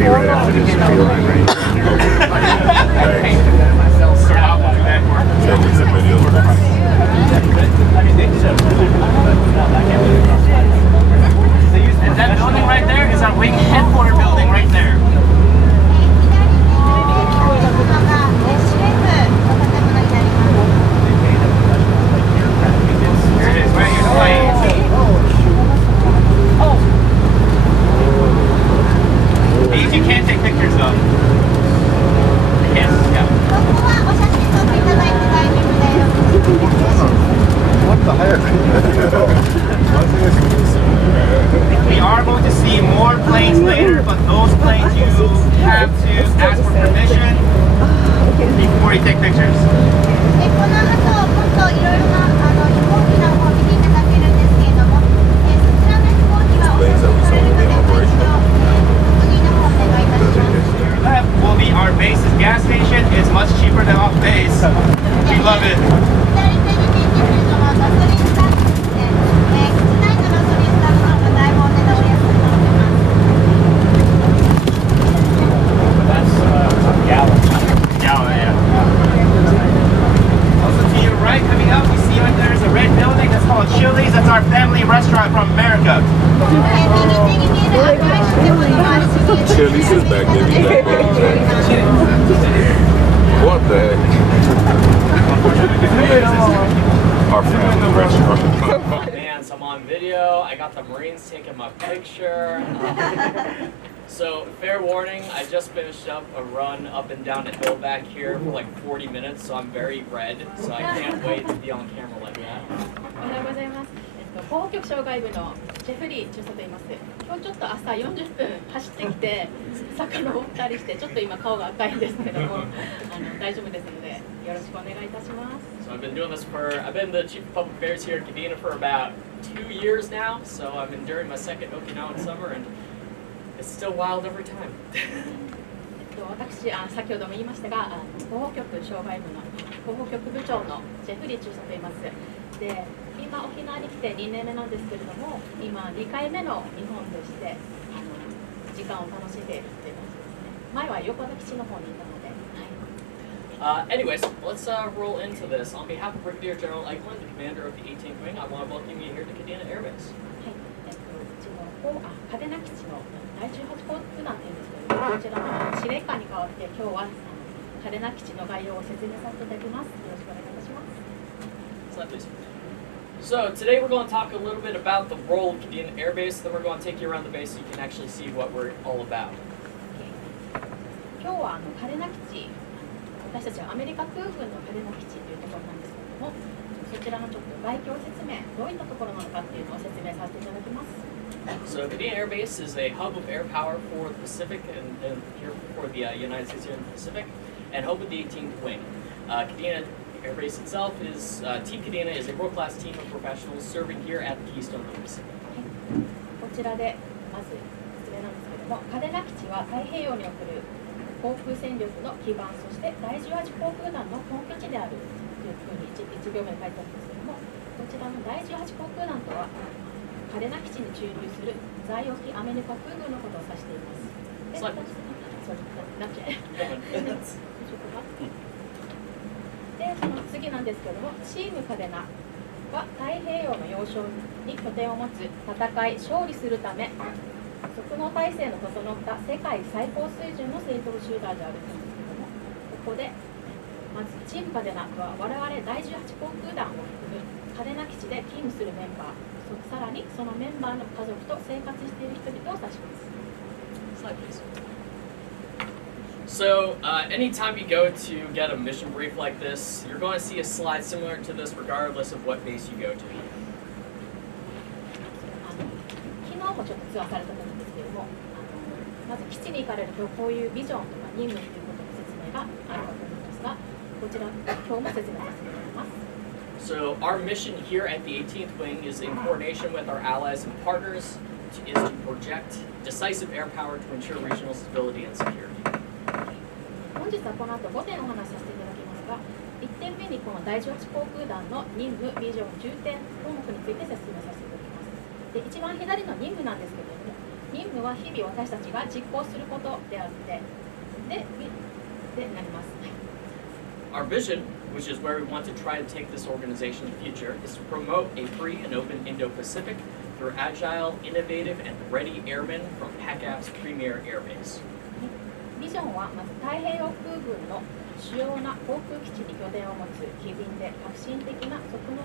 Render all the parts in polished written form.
be right after this tree line right here. Send me some videos. And that building right there is our wing headquarter building right there. There it is, right here, Hawaii. These you can't take pictures of. Yes, yeah. What the heck? We are going to see more planes later, but those planes you have to ask for permission before you take pictures. この後、今度いろいろな飛行機の方を見ていただけるんですけれども、そちらの飛行機はお送りされるので、もう一度確認の方お願いいたします。Your left will be our base's gas station. It's much cheaper than off base. We love it. 左手に見えているのはガソリンスタンドですね。基地内のガソリンスタンドの方がだいぶお値段お安くなってます。That's gallon. Gallon, yeah. Also to your right, coming up, we see right there's a red building that's called Chili's. That's our family restaurant from America. 右手に見える赤い建物はChili's is back there. What the heck? Our family restaurant. Man, so I'm on video. I got the Marines taking my picture. So, fair warning, I just finished up a run up and down a hill back here for like 40 minutes, so I'm very red, so I can't wait to be on camera like that. おはようございます。広報局障害部のジェフリー中佐と言います。今日ちょっと朝40分走ってきて魚を追ったりしてちょっと今顔が赤いんですけども大丈夫ですのでよろしくお願いいたします。So I've been the chief of public affairs here in Kadena for about 2 years now, so I'm enduring my second Okinawan summer, and it's still wild every time. 私先ほども言いましたが広報局障害部の広報局部長のジェフリー中佐と言います。で今沖縄に来て2年目なんですけれども今2回目の日本でして時間を楽しんでいるという感じですね。前は横田基地の方にいたので、Anyways, let's roll into this. On behalf of Brigadier General Eichmann, the commander of the 18th Wing, I want to welcome you here to Kadena Air Base. 嘉手納基地の第18航空団というんですけれども、こちらの司令官に代わって今日は嘉手納基地の概要を説明させていただきます。よろしくお願いいたします。 Slide, please. So today we're going to talk a little bit about the role of Kadena Air Base, then we're going to take you around the base so you can actually see what we're all about. 今日は嘉手納基地、私たちはアメリカ空軍の嘉手納基地というところなんですけれども、そちらのちょっと概況説明、どういったところなのかっていうのを説明させていただきます。So Kadena Air Base is a hub of air power for the Pacific and here for the United States here in the Pacific, and home of the 18th Wing. Kadena Air Base itself is Team Kadena is a world-class team of professionals serving here at the Keystone of the Pacific. こちらでまず説明なんですけれども、嘉手納基地は太平洋における航空戦力の基盤、そして第18航空団の本拠地であるというふうに 1行目に書いてあるんですけれども、こちらの第18航空団とは嘉手納基地に駐留する在沖アメリカ空軍のことを指しています。で、その次なんですけれども、チーム嘉手納は太平洋の要衝に拠点を持つ戦い、勝利するため即応体制の整った世界最高水準の戦闘集団であるんですけれども、ここでまずチーム嘉手納は我々第18航空団を含む嘉手納基地で勤務するメンバー、さらにそのメンバーの家族と生活している人々を指します。Slide, please. So, anytime you go to get a mission brief like this, you're going to see a slide similar to this regardless of what base you go to. 昨日もちょっとツアーされたと思うんですけれども、まず基地に行かれるとこういうビジョンとか任務ということの説明があるかと思いますが、こちら今日も説明させていただきます。So, our mission here at the 18th Wing is in coordination with our allies and partners is to project decisive air power to ensure regional stability and security. 本日はこの後5点お話しさせていただきますが、1点目にこの第18航空団の任務、ビジョン、重点項目について説明させていただきます。で、一番左の任務なんですけれども、任務は日々私たちが実行することであって、でなります。Our vision, which is where we want to try to take this organization in the future, is to promote a free and open Indo-Pacific through agile, innovative, and ready airmen from PACAF's premier airbase. ビジョンはまず太平洋空軍の主要な航空基地に拠点を持つ機敏で革新的な即能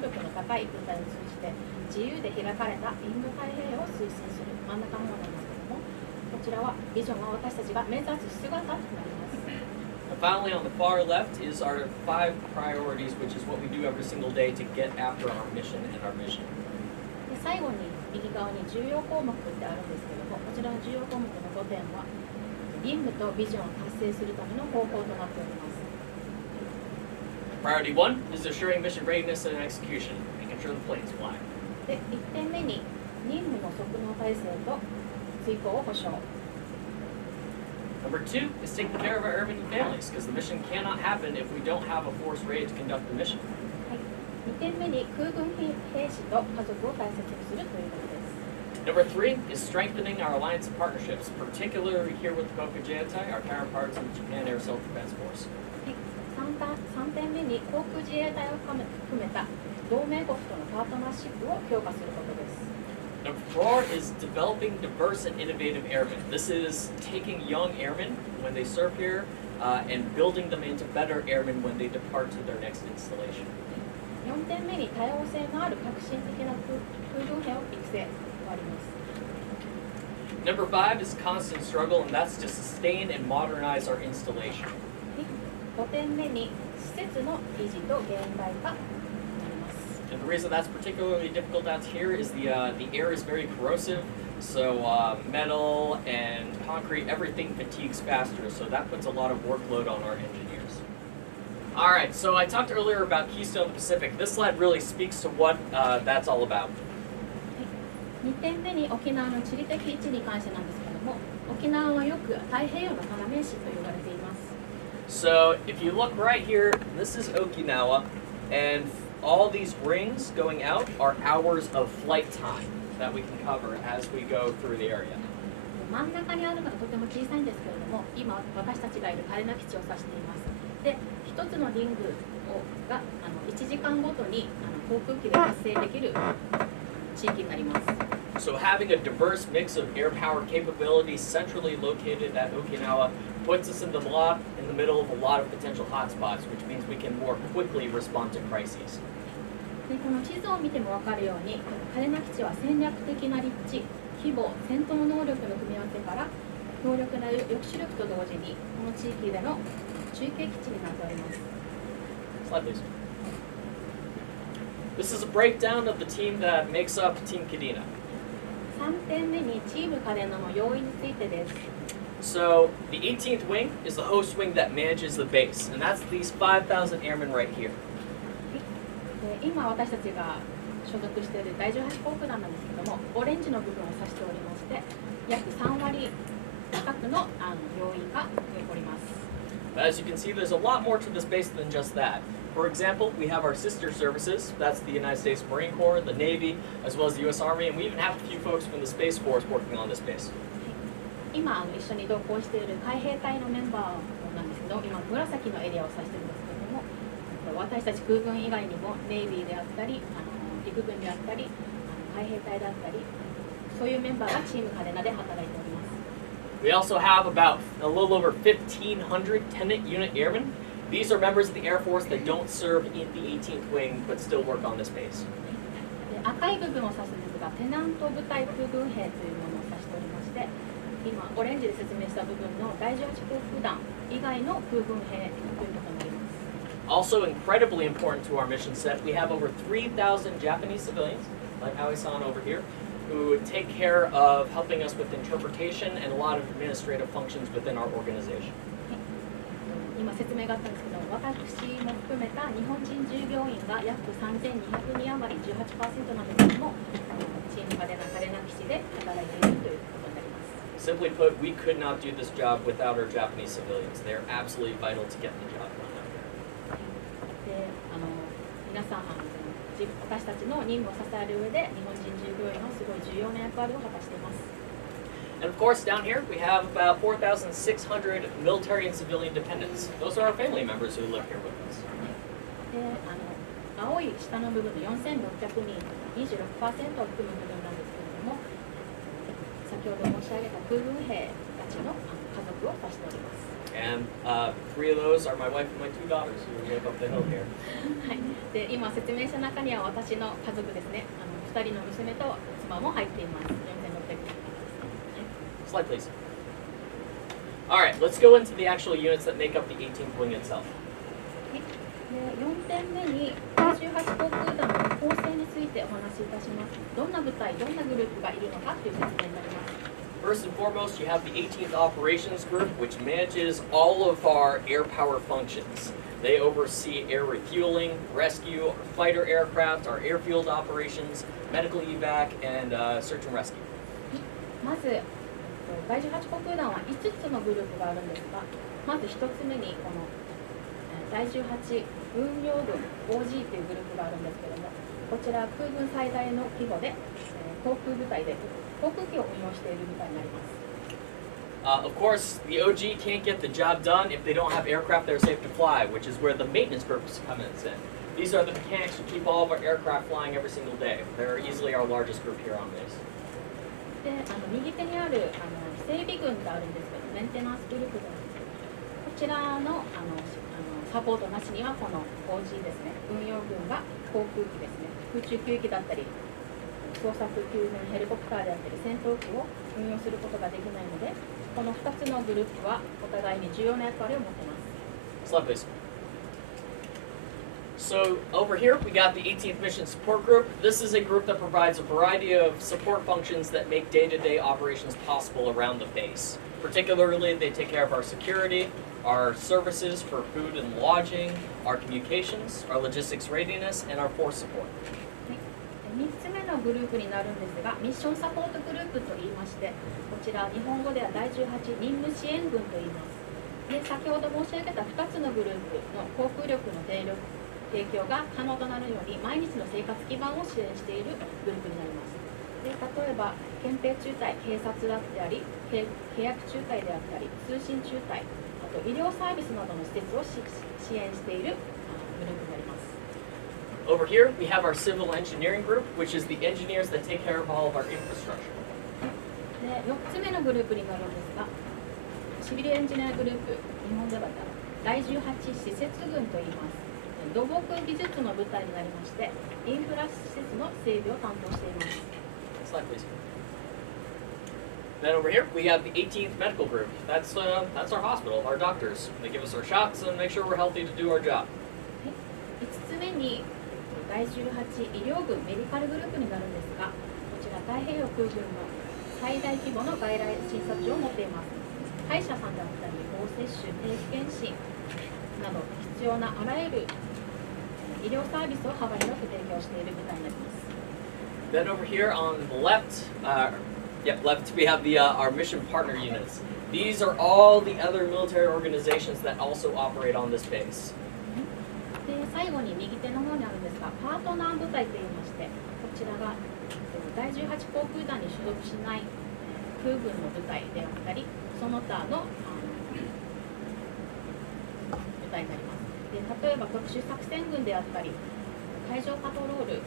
力の高い軍隊を通じて自由で開かれたインド太平洋を推進する真ん中の方なんですけども、こちらはビジョンは私たちが目指す姿となります。And finally, on the far left is our 5 priorities, which is what we do every single day to get after our mission and our vision. で最後に右側に重要項目ってあるんですけども、こちらの重要項目の5点は任務とビジョンを達成するための方法となっております。Priority 1 is assuring mission readiness and execution, making sure the planes fly. で、1点目に任務の即能体制と遂行を保証。Number 2 is taking care of our airmen and families, because the mission cannot happen if we don't have a force ready to conduct the mission. はい、2点目に空軍兵士と家族を大切にするということです。Number 3 is strengthening our alliance and partnerships, particularly here with the Koku Jeitai, our counterparts in the Japan Air Self-Defense Force. 3点目に航空自衛隊を含めた同盟国とのパートナーシップを強化することです。Number 4 is developing diverse and innovative airmen. This is taking young airmen when they serve here and building them into better airmen when they depart to their next installation. 4点目に多様性のある革新的な空軍兵を育成があります。Number 5 is constant struggle, and that's to sustain and modernize our installation. 5点目に施設の維持と現代化。And the reason that's particularly difficult out here is the air is very corrosive, so metal and concrete, everything fatigues faster, so that puts a lot of workload on our engineers. All right, so I talked earlier about Keystone Pacific. This slide really speaks to what that's all about. 2点目に沖縄の地理的位置に関してなんですけども、沖縄はよく太平洋の要石と呼ばれています。So if you look right here, this is Okinawa, and all these rings going out are hours of flight time that we can cover as we go through the area. 真ん中にあるのがとても小さいんですけれども、今私たちがいる嘉手納基地を指しています。で、一つのリングが1時間ごとに航空機で発生できる地域になります。So having a diverse mix of air power capabilities centrally located at Okinawa puts us in the middle of a lot of potential hotspots, which means we can more quickly respond to crises. でこの地図を見ても分かるように、嘉手納基地は戦略的な立地、規模、戦闘能力の組み合わせから強力な抑止力と同時にこの地域での中継基地になっております。Slide, please. This is a breakdown of the team that makes up Team Kadena. 3点目にチーム嘉手納の要因についてです。So the 18th wing is the host wing that manages the base, and that's these 5,000 airmen right here. で今私たちが所属している第18航空団なんですけども、オレンジの部分を指しておりまして、約3割近くの要因がおります。But as you can see, there's a lot more to this base than just that. For example, we have our sister services. That's the United States Marine Corps, the Navy, as well as the U.S. Army, and we even have a few folks from the Space Force working on this base. 今一緒に同行している海兵隊のメンバーなんですけど、今紫のエリアを指しているんですけれども、私たち空軍以外にもネイビーであったり、陸軍であったり、海兵隊であったり、そういうメンバーがチーム嘉手納で働いております。We also have about a little over 1,500 tenant unit airmen. These are members of the Air Force that don't serve in the 18th wing but still work on this base. 赤い部分を指すんですが、テナント部隊空軍兵というものを指しておりまして、今オレンジで説明した部分の第18航空団以外の空軍兵ということになります。Also incredibly important to our mission set, we have over 3,000 Japanese civilians, like Aoi-san over here, who take care of helping us with interpretation and a lot of administrative functions within our organization. 今説明があったんですけど、私も含めた日本人従業員が約3,200人余り 18% なんですけども、チーム嘉手納基地で働いているということになります。Simply put, we could not do this job without our Japanese civilians. They're absolutely vital to get the job done out here. で、皆さん地私たちの任務を支える上で日本人従業員のすごい重要な役割を果たしています。 And of course, down here we have about 4,600 military and civilian dependents. Those are our family members who live here with us. で青い下の部分の4600人 26% を含む部分なんですけれども、先ほど申し上げた空軍兵たちの家族を指しております。 And 3 of those are my wife and my 2 daughters who live up the hill here. はい、で今説明した中には私の家族ですね、2人の娘と妻も入っています。4600人。 Slide, please. All right, let's go into the actual units that make up the 18th wing itself. で4点目に18航空団の構成についてお話しいたします。どんな部隊、どんなグループがいるのかという説明になります。 First and foremost, you have the 18th Operations Group, which manages all of our air power functions. They oversee air refueling, rescue, our fighter aircraft, our airfield operations, medical evac, and search and rescue. まず第18航空団は5つのグループがあるんですが、まず1つ目にこの第18運用軍 OG というグループがあるんですけれども、こちら空軍最大の規模で航空部隊で航空機を運用している部隊になります。Of course, the OG can't get the job done if they don't have aircraft that are safe to fly, which is where the maintenance groups come in. These are the mechanics who keep all of our aircraft flying every single day. They're easily our largest group here on base. で右手にある整備軍があるんですけど、メンテナンスグループなんですけど、こちらのサポートなしにはこの OG ですね、運用軍が航空機ですね、空中給油機だったり捜索救援ヘリコプターであったり戦闘機を運用することができないので、この2つのグループはお互いに重要な役割を持っています。 Slide, please. So over here we got the 18th Mission Support Group. This is a group that provides a variety of support functions that make day-to-day operations possible around the base. Particularly, they take care of our security, our services for food and lodging, our communications, our logistics readiness, and our force support. 3つ目のグループになるんですが、ミッションサポートグループといいまして、こちら日本語では第18任務支援軍といいます。で、先ほど申し上げた2つのグループの航空力の提供が可能となるように毎日の生活基盤を支援しているグループになります。で、例えば憲兵中隊、警察だってあり、契約中隊であったり、通信中隊、あと医療サービスなどの施設を支援しているグループになります。Over here, we have our civil engineering group, which is the engineers that take care of all of our infrastructure. で、4つ目のグループになるんですが、シビルエンジニアグループ、日本では第18施設群といいます。土木技術の部隊になりまして、インフラ施設の整備を担当しています。 Slide, please. Then over here, we have the 18th Medical Group. That's our hospital, our doctors. They give us our shots and make sure we're healthy to do our job. 5つ目に第18医療軍メディカルグループになるんですが、こちら太平洋空軍の最大規模の外来診察所を持っています。歯医者さんであったり、合接種、定期検診など必要なあらゆる医療サービスを幅広く提供している部隊になります。 Then over here on the left, left we have our mission partner units. These are all the other military organizations that also operate on this base. で、最後に右手の方にあるんですが、パートナー部隊といいまして、こちらが第18航空団に所属しない空軍の部隊であったり、その他の部隊になります。で、例えば特殊作戦軍であったり、海上パトロール、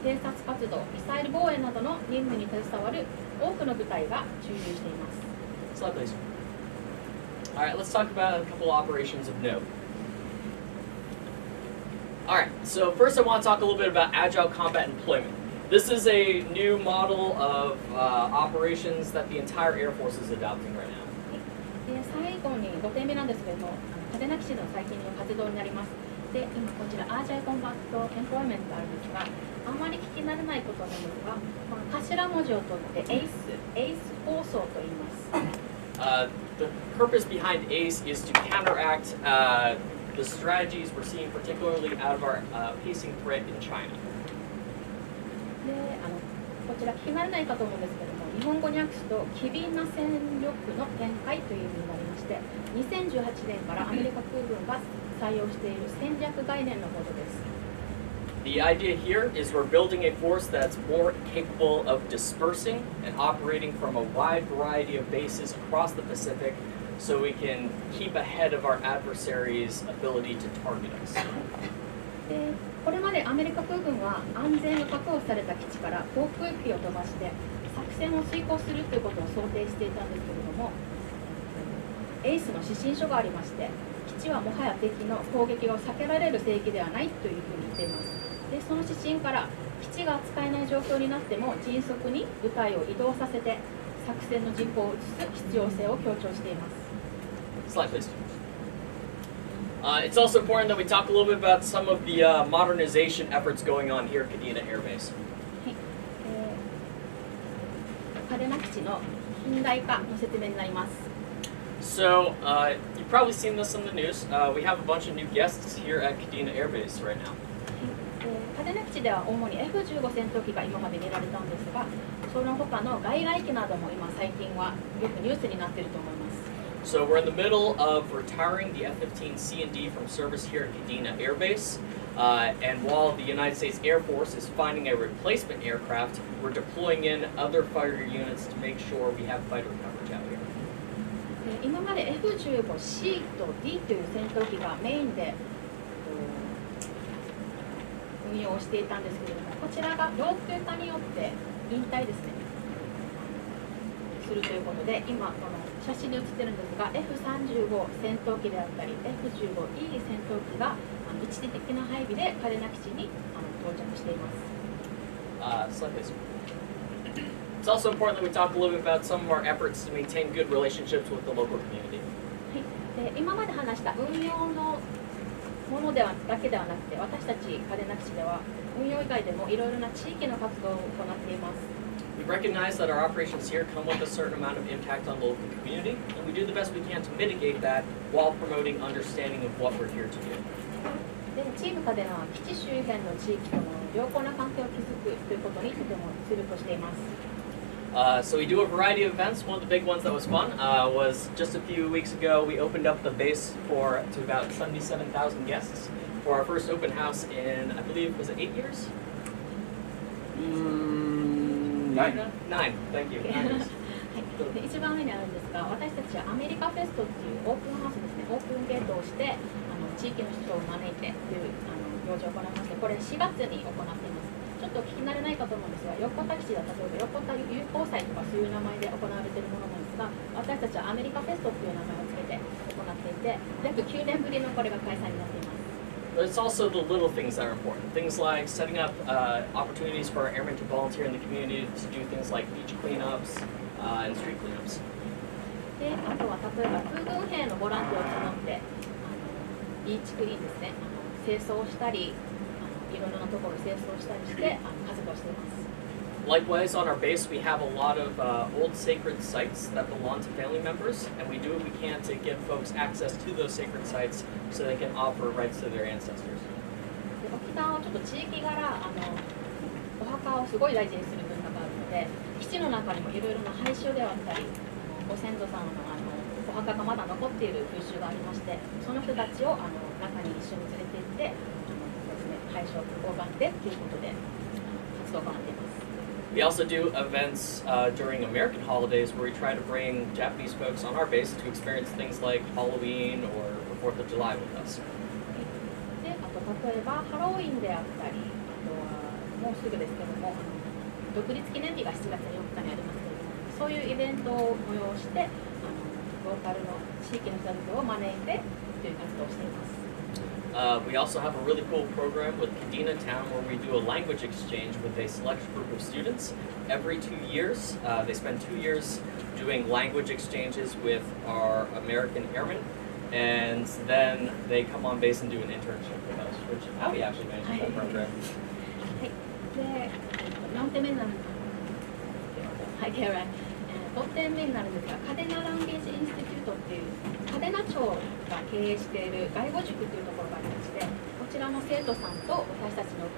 偵察活動、ミサイル防衛などの任務に携わる多くの部隊が駐留しています。 Slide, please. All right, let's talk about a couple operations of note. All right, so first I want to talk a little bit about agile combat employment. This is a new model of operations that the entire Air Force is adopting right now. で、最後に5点目なんですけれども、嘉手納基地の最近の活動になります。で、今こちらアージャイコンバットエンプロイメントあるんですが、あまり聞き慣れないことなんですが、頭文字を取って ACE 構想と言います。The purpose behind ACE is to counteract the strategies we're seeing, particularly out of our pacing threat in China. で、こちら聞き慣れないかと思うんですけども、日本語に訳すと機敏な戦力の展開という意味になりまして、2018年からアメリカ空軍が採用している戦略概念のことです。The idea here is we're building a force that's more capable of dispersing and operating from a wide variety of bases across the Pacific so we can keep ahead of our adversaries' ability to target us. でこれまでアメリカ空軍は安全が確保された基地から航空機を飛ばして作戦を遂行するということを想定していたんですけれども、エイスの指針書がありまして、基地はもはや敵の攻撃を避けられる聖域ではないというふうに言っています。でその指針から基地が使えない状況になっても迅速に部隊を移動させて作戦の実行を移す必要性を強調しています。Slide, please. It's also important that we talk a little bit about some of the modernization efforts going on here at Kadena Air Base. 嘉手納基地の近代化の説明になります。So, you've probably seen this on the news. We have a bunch of new guests here at Kadena Air Base right now. 嘉手納基地では主に F15 戦闘機が今まで見られたんですが、その他の外来機なども今最近はよくニュースになっていると思います。So we're in the middle of retiring the F-15C&D from service here at Kadena Air Base. And while the United States Air Force is finding a replacement aircraft, we're deploying in other fighter units to make sure we have fighter coverage out here. 今まで F15C と D という戦闘機がメインで運用していたんですけれども、こちらが老朽化によって引退ですねするということで、今この写真に写ってるんですが F35 戦闘機であったり F15E 戦闘機が一時的な配備で嘉手納基地に到着しています。Slide please. It's also important that we talk a little bit about some of our efforts to maintain good relationships with the local community. はい、で今まで話した運用のものだけではなくて、私たち嘉手納基地では運用以外でもいろいろな地域の活動を行っています。We recognize that our operations here come with a certain amount of impact on the local community, and we do the best we can to mitigate that while promoting understanding of what we're here to do. でチーム嘉手納は基地周辺の地域との良好な関係を築くということにとても注力しています。So we do a variety of events. One of the big ones that was fun was just a few weeks ago. We opened up the base to about 77,000 guests for our first open house in, I believe, was it 8 years? 9. Thank you. で一番上にあるんですが、私たちはアメリカフェストっていうオープンハウスですね、オープンゲートをして地域の人を招いてという行事を行いまして、これ4月に行っています。ちょっと聞き慣れないかと思うんですが、横田基地だったり、横田友好祭とかそういう名前で行われているものなんですが、私たちはアメリカフェストっていう名前をつけて行っていて、約9年ぶりのこれが開催になっています。But it's also the little things that are important. Things like setting up opportunities for our airmen to volunteer in the community to do things like beach cleanups and street cleanups. で、あとは例えば空軍兵のボランティアを募ってビーチクリーンですね、清掃をしたり、いろいろなところを清掃したりして活動しています。Likewise, on our base, we have a lot of old sacred sites that belong to family members, and we do what we can to give folks access to those sacred sites so they can offer rights to their ancestors. で沖縄はちょっと地域柄お墓をすごい大事にする文化があるので、基地の中にもいろいろな廃墟であったり、ご先祖さんのお墓がまだ残っている風習がありまして、その人たちを中に一緒に連れて行って廃墟を拝んでということで活動を行っています。We also do events during American holidays where we try to bring Japanese folks on our base to experience things like Halloween or the 4th of July with us. で、あと例えばハロウィンであったり、あとはもうすぐですけども、独立記念日が7月4日にありますけれども、そういうイベントを催してローカルの地域の人々を招いてという活動をしています。We also have a really cool program with Kadena Town where we do a language exchange with a select group of students. Every 2 years, they spend 2 years doing language exchanges with our American airmen, and then they come on base and do an internship with us, which Abby actually manages that program. はい。で、4点目になるんです。はい、Karen。5点目になるんですが、嘉手納ランゲージインスティテュートっていう嘉手納町が経営している外語塾というところがありまして、こちらの生徒さんと私たちの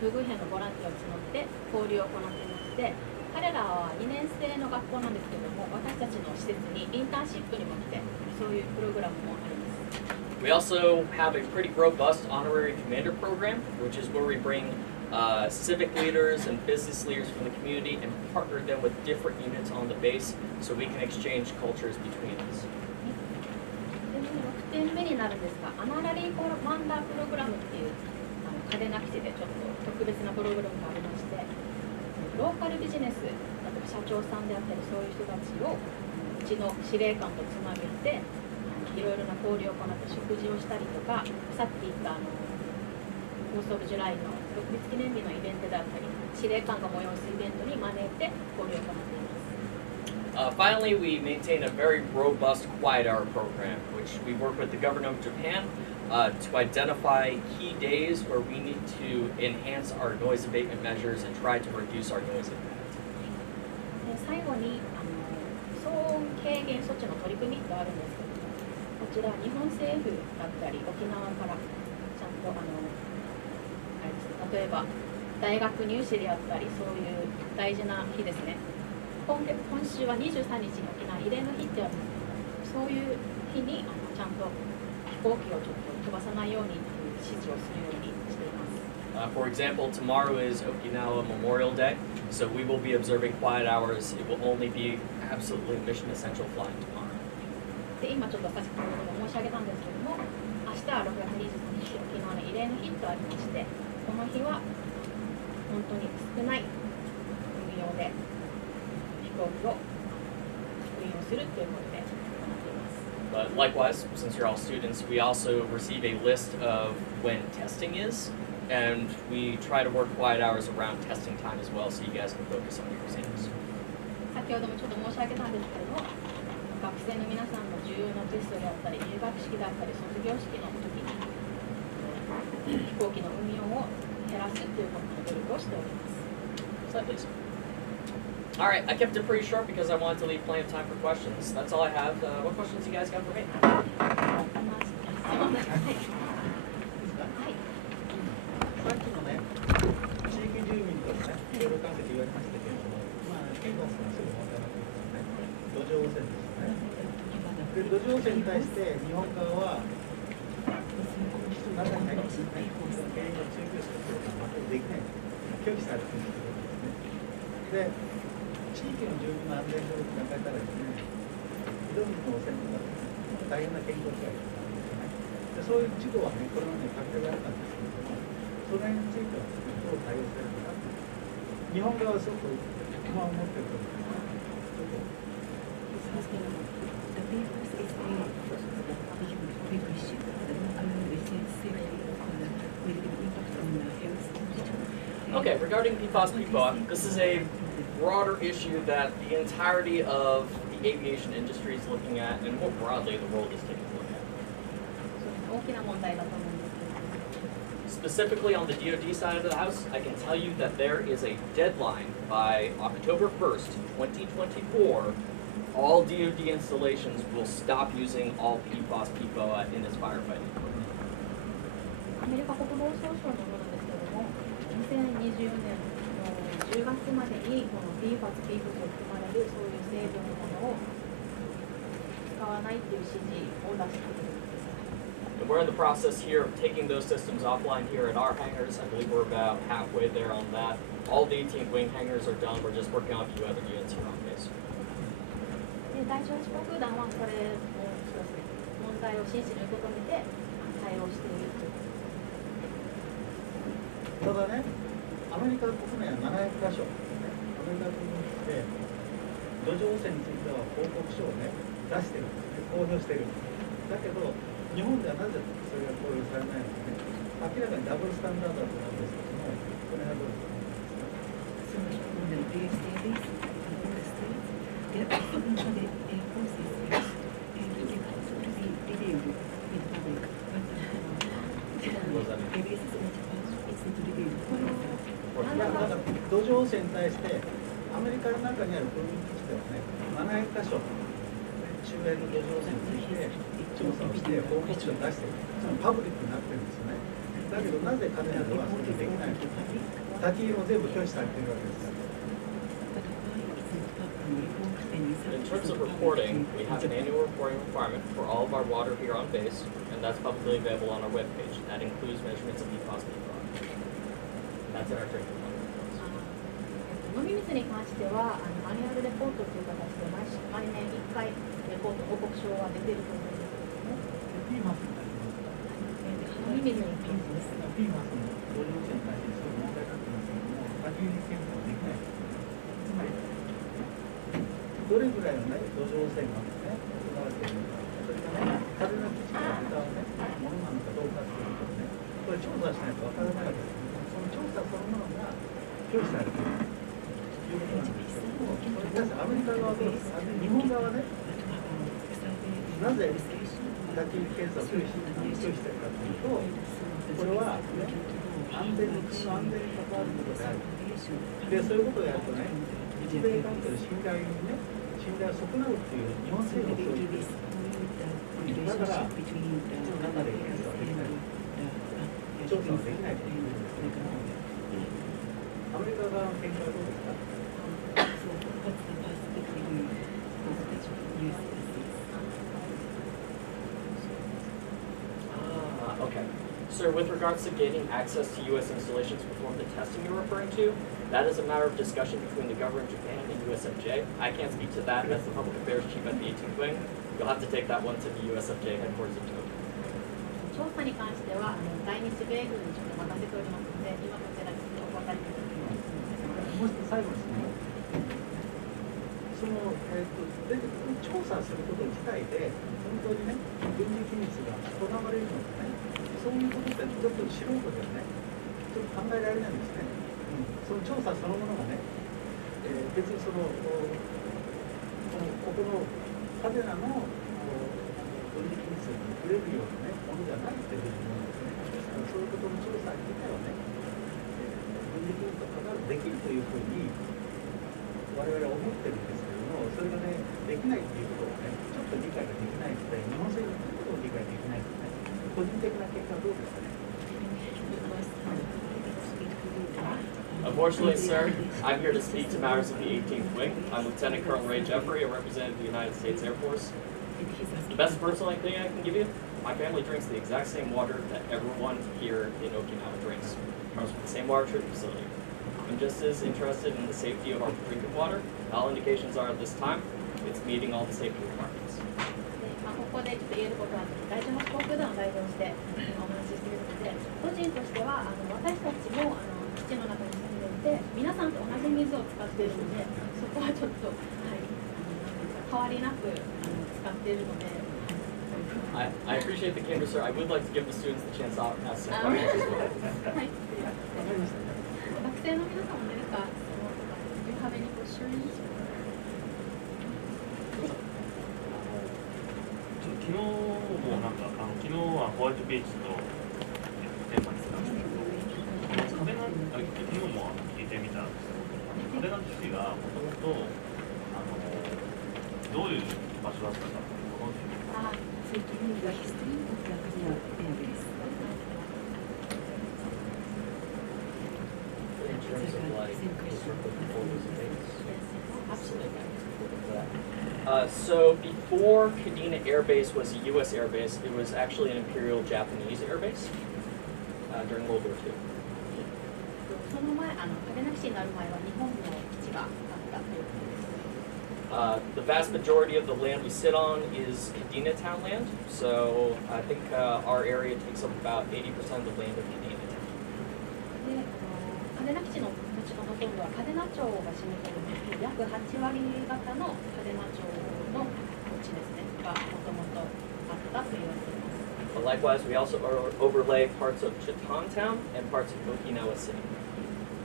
空軍兵のボランティアを募って交流を行っていまして、彼らは2年生の学校なんですけれども、私たちの施設にインターンシップにも来て、そういうプログラムもあります。We also have a pretty robust honorary commander program, which is where we bring civic leaders and business leaders from the community and partner them with different units on the base so we can exchange cultures between us. 6点目になるんですが、アナラリーコマンダープログラムっていう嘉手納基地でちょっと特別なプログラムがありまして、ローカルビジネス、例えば社長さんであったりそういう人たちをうちの司令官とつなげて、いろいろな交流を行って食事をしたりとか、さっき言ったフォースオブジュライの独立記念日のイベントであったり、司令官が催すイベントに招いて交流を行っています。Finally, we maintain a very robust quiet hour program, which we work with the government of Japan to identify key days where we need to enhance our noise abatement measures and try to reduce our noise impact. 最後に騒音軽減措置の取り組みがあるんですけども、こちら日本政府だったり沖縄からちゃんとあれですね、例えば大学入試であったりそういう大事な日ですね。今週は23日に沖縄慰霊の日ってあるんですけど、そういう日にちゃんと飛行機をちょっと飛ばさないように指示をするようにしています。For example, tomorrow is Okinawa Memorial Day, so we will be observing quiet hours. It will only be absolutely mission essential flying tomorrow. で、今ちょっと先ほども申し上げたんですけども、明日は6月23日沖縄の慰霊の日とありまして、この日は本当に少ない運用で飛行機を運用するということで行っています。But likewise, since you're all students, we also receive a list of when testing is, and we try to work quiet hours around testing time as well, so you guys can focus on your exams. 先ほどもちょっと申し上げたんですけれども、学生の皆さんの重要なテストであったり、入学式であったり、卒業式の時に飛行機の運用を減らすということの努力をしております。So please. All right, I kept it pretty short because I wanted to leave plenty of time for questions. That's all I have. What questions you guys got for me? さっきのね、地域住民とね、いろいろ関係言われましたけれども、PFASがすぐ問題になっていますね。土壌汚染ですよね。で、土壌汚染に対して日本側は、基地の中に入っていない原因を追求することが全くできない。拒否されているということですね。で、地域の住民の安全保障に考えたらですね、井戸水の汚染とかですね、大変な健康被害があるんですよね。で、そういう事故はね、これまで確定があったんですけれども、それについてはですね、どう対応されるか、日本側はすごく不満を持っていると思います。Okay, regarding PFAS, PFOA, this is a broader issue that the entirety of the aviation industry is looking at, and more broadly, the world is taking a look at. 大きな問題だと思うんですけど。Specifically on the DoD side of the house, I can tell you that there is a deadline by October 1st, 2024. All DoD installations will stop using all PFAS, PFOA in its firefighting equipment. アメリカ国防総省のものですけれども、2024年の10月までにこの PFAS、PFOS を含まれるそういう成分のものを使わないっていう指示を出しているんです。And we're in the process here of taking those systems offline here at our hangars. I believe we're about halfway there on that. All the 18th wing hangars are done. We're just working on a few other units here on base. で、第18航空団はこれを問題を真摯に受け止めて対応しているということです。ただね、アメリカ国内は700カ所、アメリカ国で土壌汚染については報告書をね、出してるんですね、公表してる。だけど、日本ではなぜそれが公表されないのかね、明らかにダブルスタンダードだと思うんですけども、これはどう土壌汚染に対してアメリカの中にある空軍基地ではね、700カ所周辺の土壌汚染について調査をして報告書を出している、そのパブリックになってるんですよね。だけどなぜ彼らではそれができないのか、立ち入りも全部拒否されているわけですから。In terms of reporting, we have an annual reporting requirement for all of our water here on base, and that's publicly available on our webpage. That includes measurements of PFAS. That's in our drinking water. 飲み水に関してはマニュアルレポートという形で毎年1回レポート報告書が出ていると思うんですけれども、飲み水に関してです。PFASの土壌汚染に対してすごい問題になってますけども、多重に検査はできない。つまりどれぐらいのね土壌汚染がね行われているのか、それからね嘉手納基地が豚はねものなのかどうかっていうことをね、これ調査しないとわからないわけですけども、その調査そのものが拒否されているということなんですけども、皆さんアメリカ側はどうですか？日本側はね、なぜ立ち入り検査を拒否しているかというと、これは、ね、安全に関わることである。で、そういうことをやるとね、日米関係の信頼を損なうっていう日本政府のそういうだから、基地の中で検査はできない、調査はできないというんですけれども、アメリカ側の見解はどうですかOkay. Sir, with regards to gaining access to U.S. installations to perform the testing you're referring to, that is a matter of discussion between the government of Japan and USFJ. I can't speak to that as the public affairs chief at the 18th Wing. You'll have to take that one to the USFJ headquarters in Tokyo. 調査に関しては在日米軍にちょっと任せておりますので、今こちらにお答えいただきます。もう一つ最後ですね、その、調査すること自体で、本当にね、軍事機密が行われるのかね、そういうことってちょっと素人ではね、ちょっと考えられないんですね。その調査そのものがね、別にここの嘉手納の軍事機密に触れるような、ね、ものじゃないというふうに思うんですね。ですからそういうことの調査自体はね、軍事機密と関わるできるというふうに我々は思ってるんですけれども、それがね、できないということがね、ちょっと理解ができないので、日本政府のことを理解できないので、ね、個人的な結果はどうですかね。Unfortunately, sir, I'm here to speak to matters of the 18th Wing. I'm Lieutenant Colonel Ray Geoffroy, a representative of the United States Air Force. The best personal thing I can give you, my family drinks the exact same water that everyone here in Okinawa drinks. It comes from the same water treatment facility. I'm just as interested in the safety of our drinking water. All indications are at this time, it's meeting all the safety requirements. ここでちょっと言えることは、大丈夫航空団を代表してお話ししているので、個人としては私たちも基地の中に住んでいて、皆さんと同じ水を使っているので、そこはちょっと、はい、変わりなく使っているので。I appreciate the candor, sir. I would like to give the students the chance to ask some questions as well. はい。学生の皆さんも何か質問とか、Do you have any questions? 昨日もなんか昨日はホワイトビーチとテーマにしてたんですけど、昨日も聞いてみたんですけど、嘉手納基地がもともとどういう場所だったかご存知ですか？So before Kadena Air Base was a U.S. air base, it was actually an Imperial Japanese air base during World War II. その前、嘉手納基地になる前は日本の基地があったということです。The vast majority of the land we sit on is Kadena Town land, so I think our area takes up about 80% of the land of Kadena Town. で、嘉手納基地の土地のほとんどは嘉手納町が占めているので、約8割方の嘉手納町の土地ですね、がもともとあったと言われています。But likewise, we also overlay parts of Chitantown and parts of Okinawa City.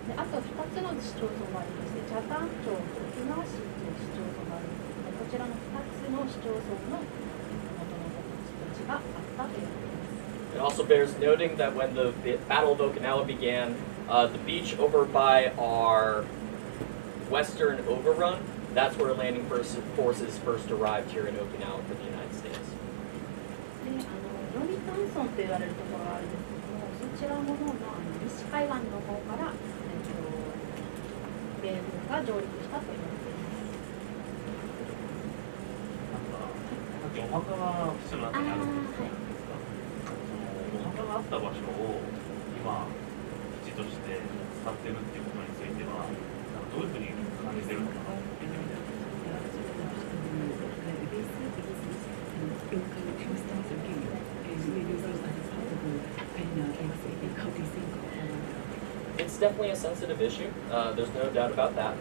で、あと2つの市町村がありまして、北谷町と沖縄市という市町村があるんですけど、こちらの2つの市町村の元々土地があったということです。It also bears noting that when the Battle of Okinawa began, the beach over by our western overrun, that's where landing forces first arrived here in Okinawa for the United States. で、読谷村と言われるところがあるんですけども、そちらの方の西海岸の方から、米軍が上陸したと言われています。お墓が基地の中にあるんですけど、お墓があった場所を今基地として使ってるっていうことについてはどういうふうに感じてるのかなって聞いてみたいです。It's definitely a sensitive issue. There's no doubt about that.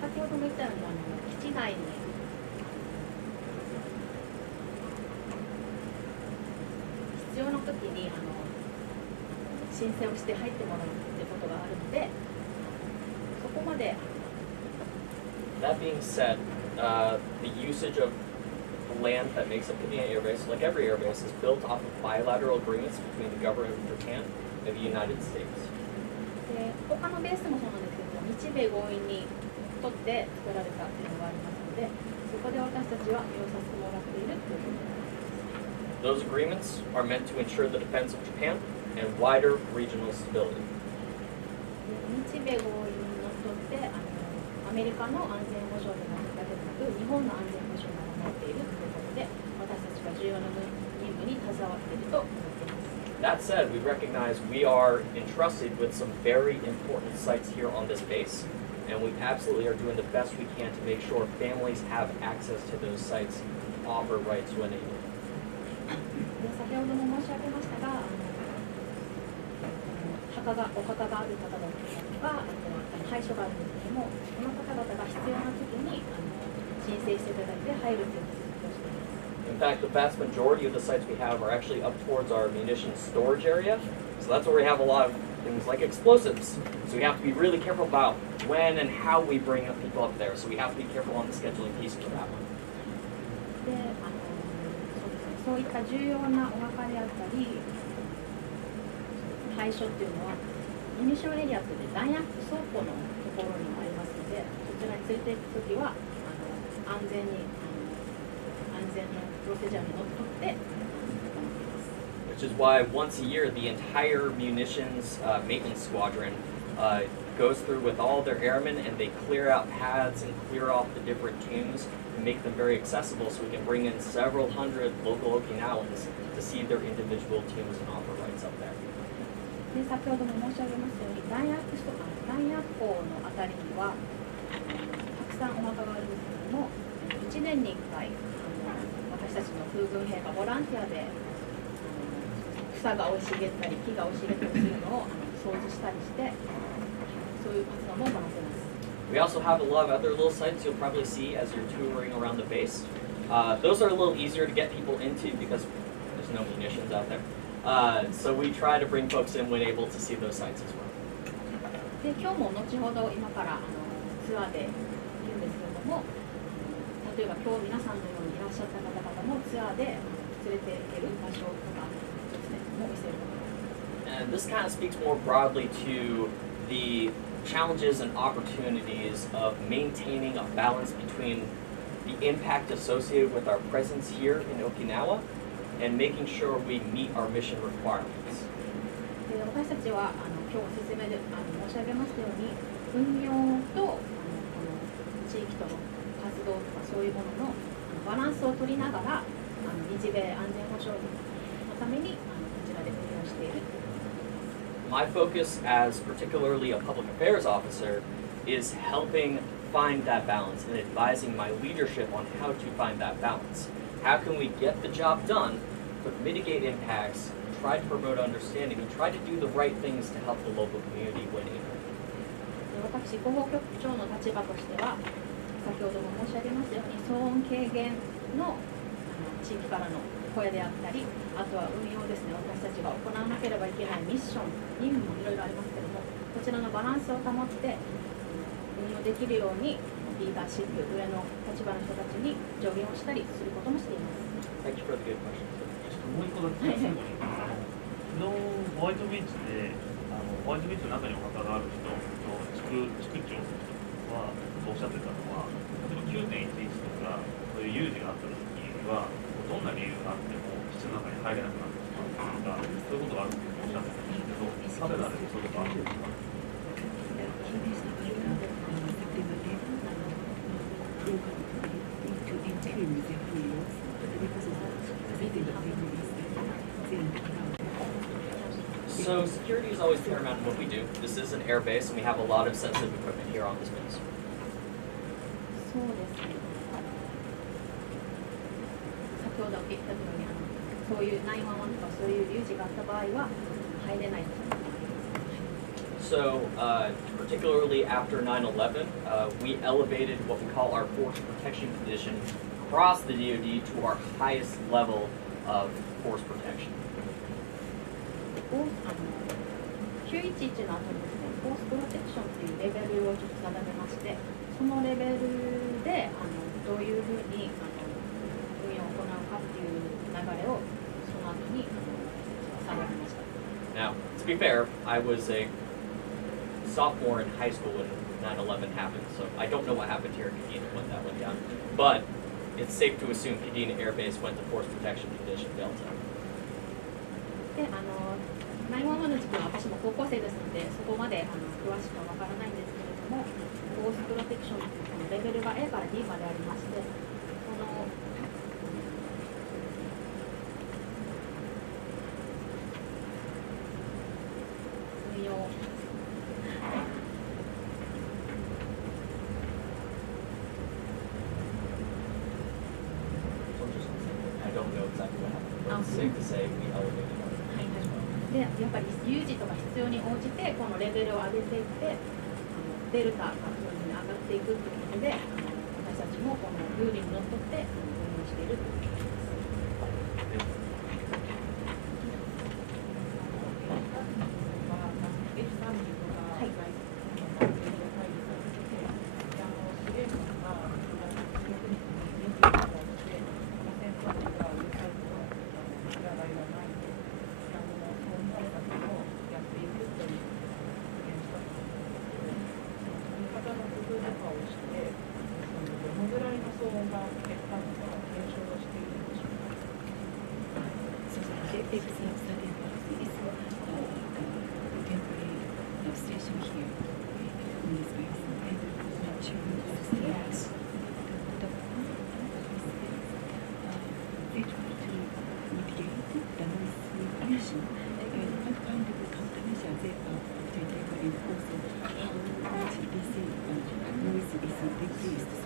先ほども言ったように基地内に必要な時に申請をして入ってもらうってことがあるので、そこまで。 That being said, the usage of the land that makes up Canadian Air Base, like every air base, is built off of bilateral agreements between the government of Japan and the United States. で他のベースもそうなんですけども、日米合意にとって作られたっていうのがありますので、そこで私たちは利用させてもらっているということです。 Those agreements are meant to ensure the defense of Japan and wider regional stability. 日米合意にのっとってアメリカの安全保障でなく日本の安全保障を守っているということで、私たちが重要な任務に携わっていると思っています。 That said, we recognize we are entrusted with some very important sites here on this base, and we absolutely are doing the best we can to make sure families have access to those sites and offer rights when able. 先ほども申し上げましたが、お墓がある方だとか、あとは廃所があるんですけども、その方々が必要な時に申請していただいて入るということをしています。 In fact, the vast majority of the sites we have are actually up towards our munitions storage area, so that's where we have a lot of things like explosives. So we have to be really careful about when and how we bring up people up there. So we have to be careful on the scheduling piece for that one. でそういった重要なお墓であったり廃所っていうのはミニションエリアという弾薬倉庫のところにもありますので、そちらに連れていくときは安全なプロセジャーにのっとって行っています。 Which is why once a year the entire munitions maintenance squadron goes through with all their airmen and they clear out paths and clear off the different tombs and make them very accessible so we can bring in several hundred local Okinawans to see their individual tombs and offer rights up there. で先ほども申し上げましたように弾薬庫のあたりにはたくさんお墓があるんですけれども、1年に1回私たちの空軍兵がボランティアで草が生い茂ったり木が生い茂ったりするのを掃除したりしてそういう活動も行っています。 We also have a lot of other little sites you'll probably see as you're touring around the base. Those are a little easier to get people into because there's no munitions out there. So we try to bring folks in when able to see those sites as well. で今日も後ほど今からツアーで行くんですけれども、例えば今日皆さんのようにいらっしゃった方々もツアーで連れて行ける場所とかですね、も見せると思います。 And this kind of speaks more broadly to the challenges and opportunities of maintaining a balance between the impact associated with our presence here in Okinawa and making sure we meet our mission requirements. で私たちは今日説明で申し上げましたように運用とこの地域との活動とかそういうもののバランスを取りながら日米安全保障のためにこちらで運用している。 My focus as particularly a public affairs officer is helping find that balance and advising my leadership on how to find that balance. How can we get the job done, but mitigate impacts, try to promote understanding, and try to do the right things to help the local community when able. 私、広報局長の立場としては、先ほども申し上げましたように、騒音軽減の地域からの声であったり、あとは運用ですね、私たちが行わなければいけないミッション、任務もいろいろありますけれども、こちらのバランスを保って運用できるように、リーダーシップ、上の立場の人たちに助言をしたりすることもしています。Thank you for the good question. もう一個だけ最後に、昨日ホワイトビーチでホワイトビーチの中にお墓がある人と地区長の人はおっしゃってたのは、例えば 9.11 とかそういう有事があった時にはどんな理由があっても基地の中に入入れなくなってしまうとか、そういうことがあるっておっしゃってたんですけど、カメラでそういうことあるんですか？So security is always paramount in what we do. This is an air base, and we have a lot of sensitive equipment here on this base. そうですね。先ほど言ったようにそういう911とかそういう有事があった場合は入れない。So, particularly after 9/11, we elevated what we call our force protection condition across the DoD to our highest level of force protection. 911の後にですね、フォースプロテクションっていうレベルをちょっと定めまして、そのレベルでどういうふうに運用を行うかっていう流れをその後に定めました。Now, to be fair, I was a sophomore in high school when 9/11 happened, so I don't know what happened here in Kadena when that went down. But it's safe to assume Kadena Air Base went to force protection condition Delta. で、911の時期は私も高校生ですので、そこまで詳しくはわからないんですけれども、フォースプロテクションというこのレベルが A から D までありまして、この運用I don't know exactly what happened, but it's safe to say we elevated our で、やっぱり有事とか必要に応じてこのレベルを上げていって、デルタがどんどん上がっていくということで、私たちもこのルールにのっとって運用しているということです。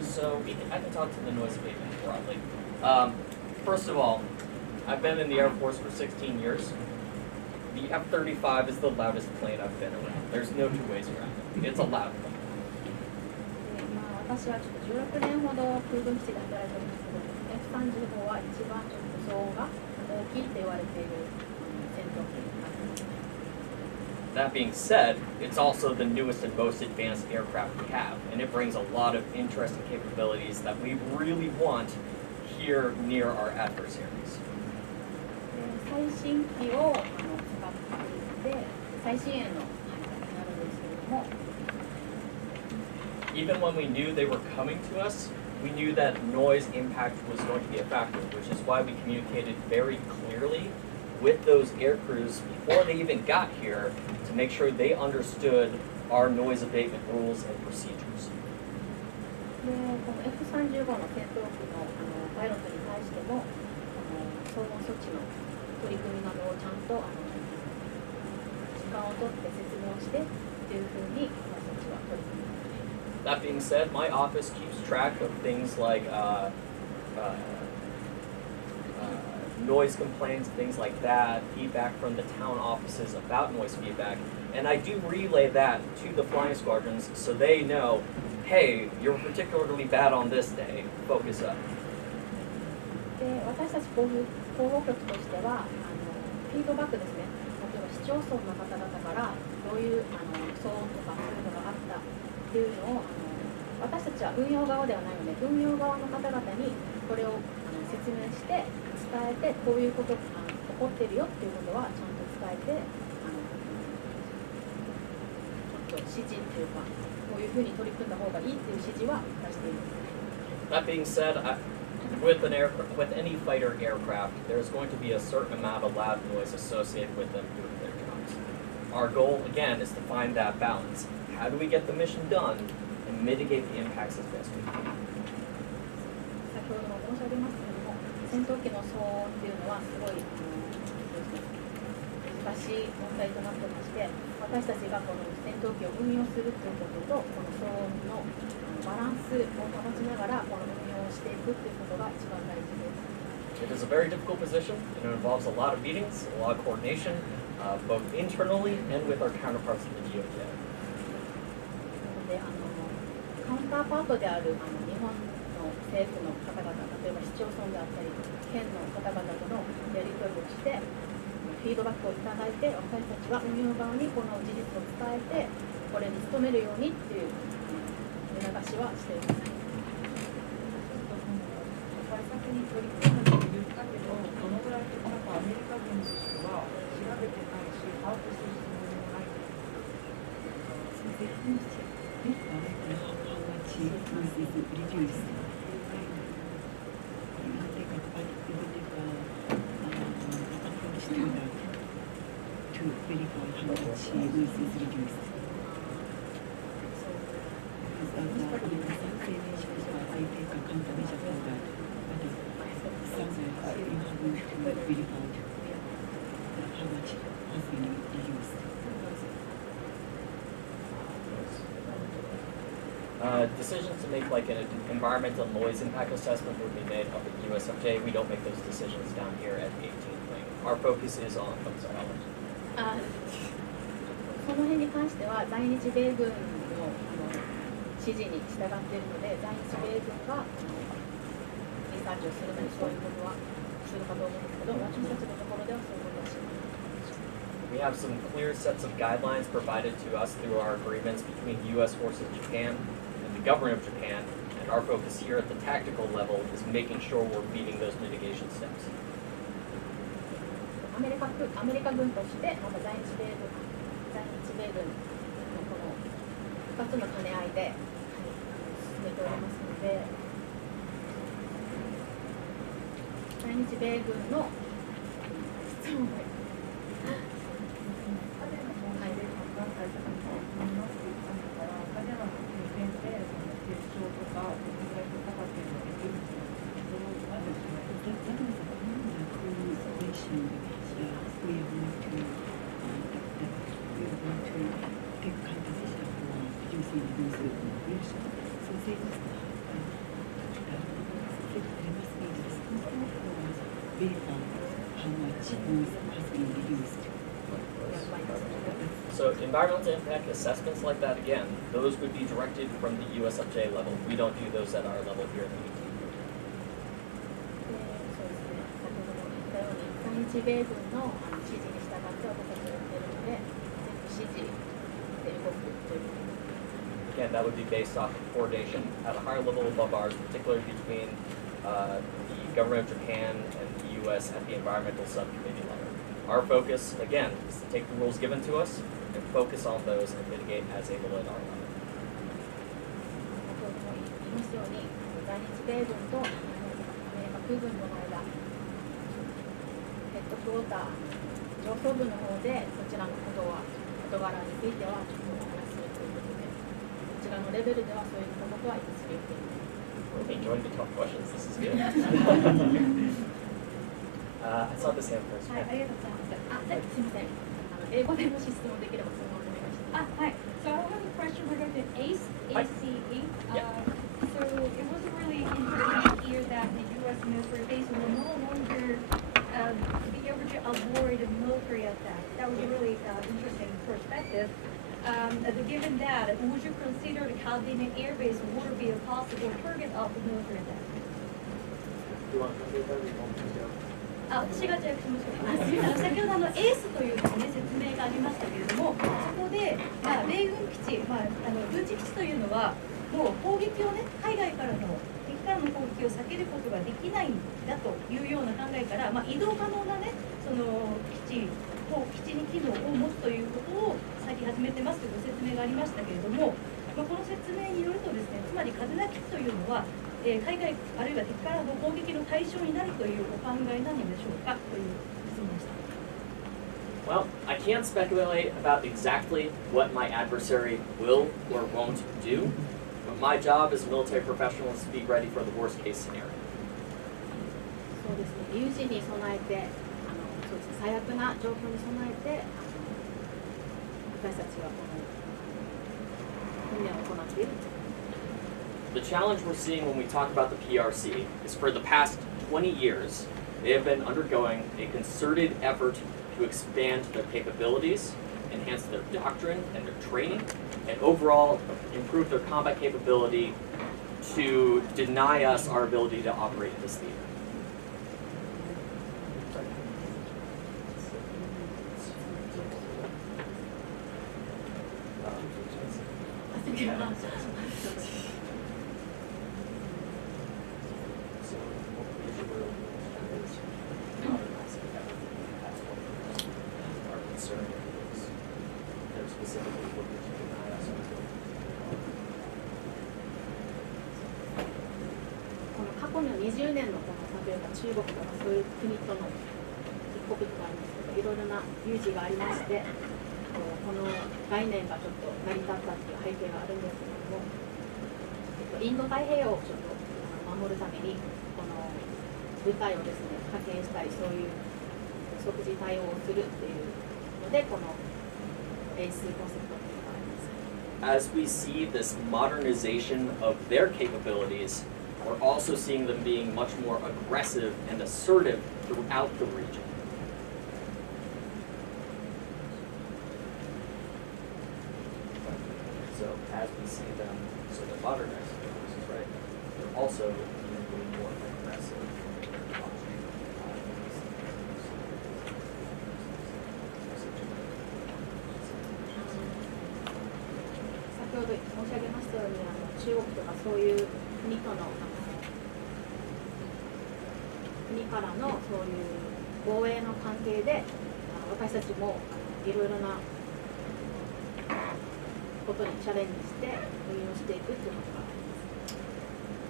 So I can talk to the noise abatement broadly. First of all, I've been in the Air Force for 16 years. The F-35 is the loudest plane I've been around. There's no two ways around it. It's a loud plane. 私はちょっと16年ほど空軍基地で働いておりますけど、F-35 は一番ちょっと騒音が大きいって言われている戦闘機になっています。That being said, it's also the newest and most advanced aircraft we have, and it brings a lot of interesting capabilities that we really want here near our adversaries. 最新機を使っていて、最新鋭のになるんですけれども、Even when we knew they were coming to us, we knew that noise impact was going to be a factor, which is why we communicated very clearly with those air crews before they even got here to make sure they understood our noise abatement rules and procedures. で、この F-35 の戦闘機のパイロットに対しても、騒音措置の取り組みなどをちゃんと時間を取って説明をしてというふうに私たちは取り組みます。That being said, my office keeps track of things like noise complaints, things like that, feedback from the town offices about noise feedback, and I do relay that to the flying squadrons so they know, hey, you're particularly bad on this day, focus up. で、私たち広報局としてはフィードバックですね、例えば市町村の方々からどういう騒音とかそういうのがあったっていうのを私たちは運用側ではないので、運用側の方々にこれを説明して伝えて、こういうこと起こってるよっていうことはちゃんと伝えて、ちょっと指示っていうか、こういうふうに取り組んだ方がいいっていう指示は出しています。That being said, with any fighter aircraft, there's going to be a certain amount of loud noise associated with them doing their jobs. Our goal, again, is to find that balance. How do we get the mission done and mitigate the impacts as best we can? 先ほども申し上げましたけれども、戦闘機の騒音っていうのはすごい難しい問題となってまして、私たちがこの戦闘機を運用するということと、この騒音のバランスを保ちながらこの運用をしていくということが一番大事です。It is a very difficult position, and it involves a lot of meetings, a lot of coordination, both internally and with our counterparts in the DOJ. なのでカウンターパートである日本の政府の方々、例えば市町村であったり県の方々とのやり取りをして、フィードバックをいただいて、私たちは運用側にこの事実を伝えて、これに努めるようにっていう促しはしています。対策に取り組むと言ったけど、どのぐらい的なかアメリカ軍としては調べてないし、把握するつもりもない。Decisions to make like an environmental noise impact assessment would be made up at USFJ. We don't make those decisions down here at the 18th wing. Our focus is on themselves. この辺に関しては在日米軍の指示に従っているので、在日米軍がリサーチをするなりそういうことはするかと思うんですけど、私たちのところではそういうことはしない。We have some clear sets of guidelines provided to us through our agreements between U.S. forces in Japan and the government of Japan, and our focus here at the tactical level is making sure we're meeting those mitigation steps. アメリカ軍としてまた在日米軍のこの2つの兼ね合いで、進めておりますので、在日米軍の質問がSo environmental impact assessments like that, again, those would be directed from the USFJ level. We don't do those at our level here in the 日米軍の指示に従って私たちがやっているので、全部指示で動くという。Again, that would be based off of coordination at a higher level above ours, particularly between the government of Japan and the U.S. at the environmental subcommittee level. Our focus, again, is to take the rules given to us and focus on those and mitigate as able at our level. 先ほども言いますように、在日米軍とアメリカ空軍の間、ヘッドクォーター、上層部の方でこちらの事柄についてはちょっとお話しするということで、こちらのレベルではそういうことは今する予定です。Really enjoying the tough questions. This is good. I saw this hand first. はい、ありがとうございます。すみません。英語でもし質問できればそのままお願いします。はい。So I have a question regarding ACE. So it was really interesting to hear that the U.S. military base will no longer be able to avoid a military attack. That was a really interesting perspective. Given that, would you consider the嘉手納Air Base would be a possible target of the military attack? 私がじゃあ先ほどエースというですね説明がありましたけれども、そこで米軍基地、軍事基地というのはもう攻撃をね海外からの敵からの攻撃を避けることができないんだというような考えから、移動可能なねその基地に機能を持つということを最近始めてますというご説明がありましたけれども、この説明によるとですね、つまり嘉手納基地というのは海外あるいは敵からの攻撃の対象になるというお考えなのでしょうかという質問でした。 Well, I can't speculate about exactly what my adversary will or won't do, but my job as a military professional is to be ready for the worst case scenario. そうですね、有事に備えて、そうですね、最悪な状況に備えて、私たちはこの訓練を行っている。The challenge we're seeing when we talk about the PRC is for the past 20 years, they have been undergoing a concerted effort to expand their capabilities, enhance their doctrine and their training, and overall improve their combat capability to deny us our ability to operate this theater. Our concern is they're specifically looking to deny us our ability. この過去の20年のこの例えば中国とかそういう国との一国とかありますけど、いろいろな有事がありまして、この概念がちょっと成り立ったっていう背景があるんですけれども、インド太平洋をちょっと守るためにこの部隊をですね派遣したり、そういう即時対応をするっていうので、この演出コンセプトっていうのがあります。 As we see this modernization of their capabilities, we're also seeing them being much more aggressive and assertive throughout the region. So as we see them sort of modernize their forces, right, they're also being more aggressive. 先ほど申し上げましたように、中国とかそういう国との国からのそういう防衛の関係で、私たちもいろいろなことにチャレンジして運用していくということがあり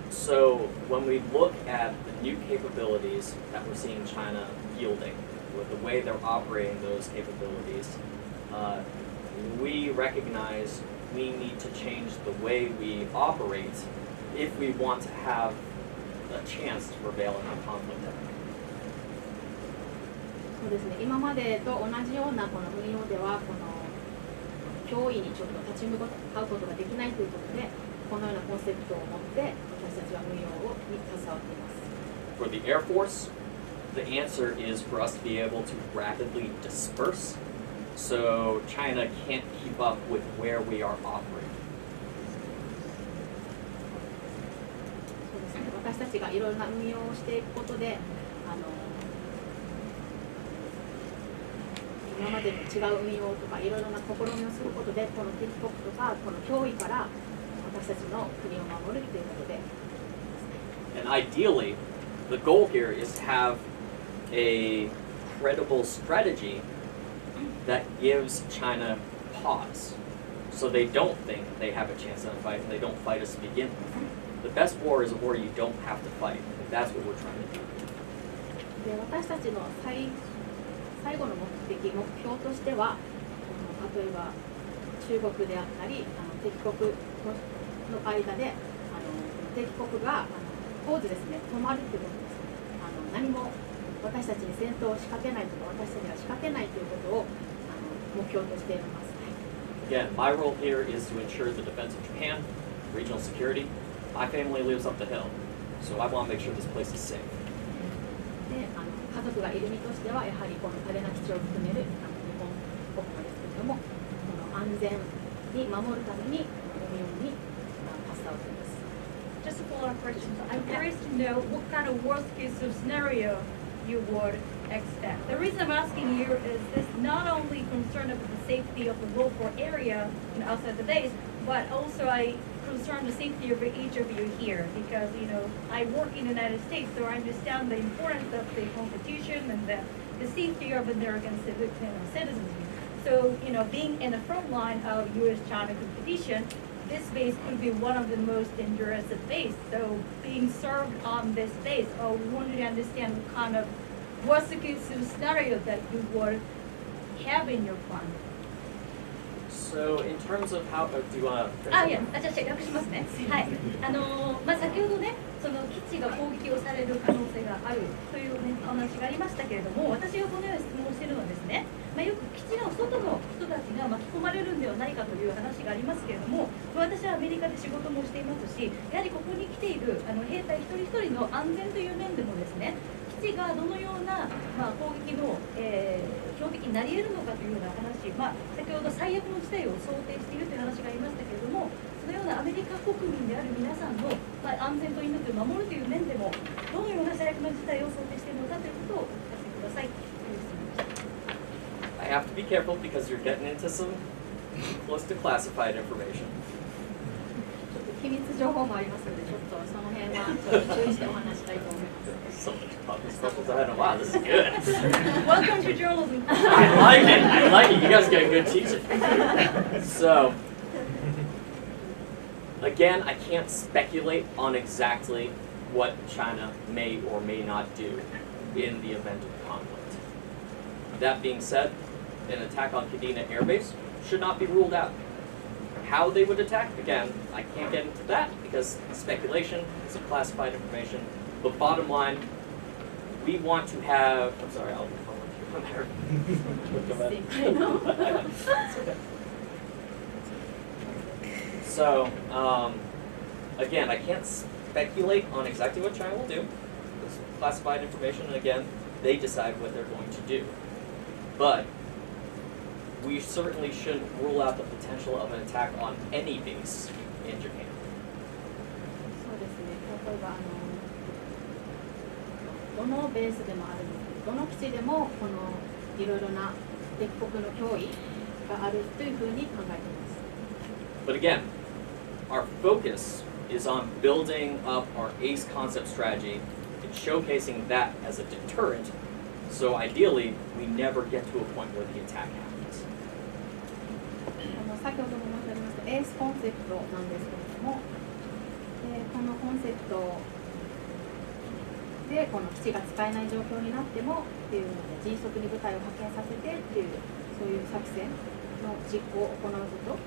ます。 So when we look at the new capabilities that we're seeing China yielding, with the way they're operating those capabilities, we recognize we need to change the way we operate if we want to have a chance to prevail in a conflict. そうですね、今までと同じようなこの運用では、この脅威にちょっと立ち向かうことができないということで、このようなコンセプトを持って私たちは運用に携わっています。 For the Air Force, the answer is for us to be able to rapidly disperse, so China can't keep up with where we are operating. そうですね、私たちがいろいろな運用をしていくことで、今までの違う運用とかいろいろな試みをすることで、この敵国とかこの脅威から私たちの国を守るということで。 And ideally, the goal here is to have a credible strategy that gives China pause, so they don't think they have a chance in a fight and they don't fight us to begin with. The best war is a war you don't have to fight. And that's what we're trying to do. で、私たちの最後の目標としては、例えば中国であったり敵国の間で敵国がポーズですね、止まるということです。何も私たちに戦闘を仕掛けないとか、私たちが仕掛けないということを目標としています。 Again, my role here is to ensure the defense of Japan, regional security. My family lives up the hill, so I want to make sure this place is safe. で、家族がいる身としては、やはりこの嘉手納基地を含める日本国家ですけれども、この安全に守るために運用に携わっています。 Just a follow-up question. I'm curious to know what kind of worst-case scenario you would expect. The reason I'm asking you is this not only concerned about the safety of the local area and outside the base, but also I concern the safety of each of you here because, you know, I work in the United States, so I understand the importance of the Constitution and the safety of American citizens. So, you know, being in the front line of U.S.-China competition, this base could be one of the most dangerous base. So being served on this base, we wanted to understand what kind of worst case scenario that you would have in your plan. So in terms of how, do you want to? じゃあ略しますね。はい。先ほどね、その基地が攻撃をされる可能性があるというねお話がありましたけれども、私がこのように質問しているのはですね、よく基地の外の人たちが巻き込まれるんではないかという話がありますけれども、私はアメリカで仕事もしていますし、やはりここに来ている兵隊一人一人の安全という面でもですね、基地がどのような、攻撃の、標的になり得るのかというような話、先ほど最悪の事態を想定しているという話がありましたけれども、そのようなアメリカ国民である皆さんの、安全と命を守るという面でも、どのような最悪の事態を想定しているのかということをお聞かせください。I have to be careful because you're getting into some close to classified information. ちょっと機密情報もありますので、ちょっとその辺はちょっと注意してお話したいと思います。So much public specials ahead. Wow, this is good. Welcome to journalism. I like it. I like it. You guys get a good teaching. So, again, I can't speculate on exactly what China may or may not do in the event of conflict. That being said, an attack on嘉手納Air Base should not be ruled out. How they would attack, again, I can't get into that because speculation is classified information. But bottom line, we want to have. I'm sorry, I'll there. So, again, I can't speculate on exactly what China will do. It's classified information, and again, they decide what they're going to do. But we certainly shouldn't rule out the potential of an attack on any base in Japan. そうですね。例えばどのベースでもあるんですけど、どの基地でもこのいろいろな敵国の脅威があるというふうに考えています。But again, our focus is on building up our ACE concept strategy and showcasing that as a deterrent. So ideally, we never get to a point where the attack happens. 先ほども申し上げましたエースコンセプトなんですけれども、このコンセプトでこの基地が使えない状況になってもっていうので迅速に部隊を派遣させてっていうそういう作戦の実行を行うこと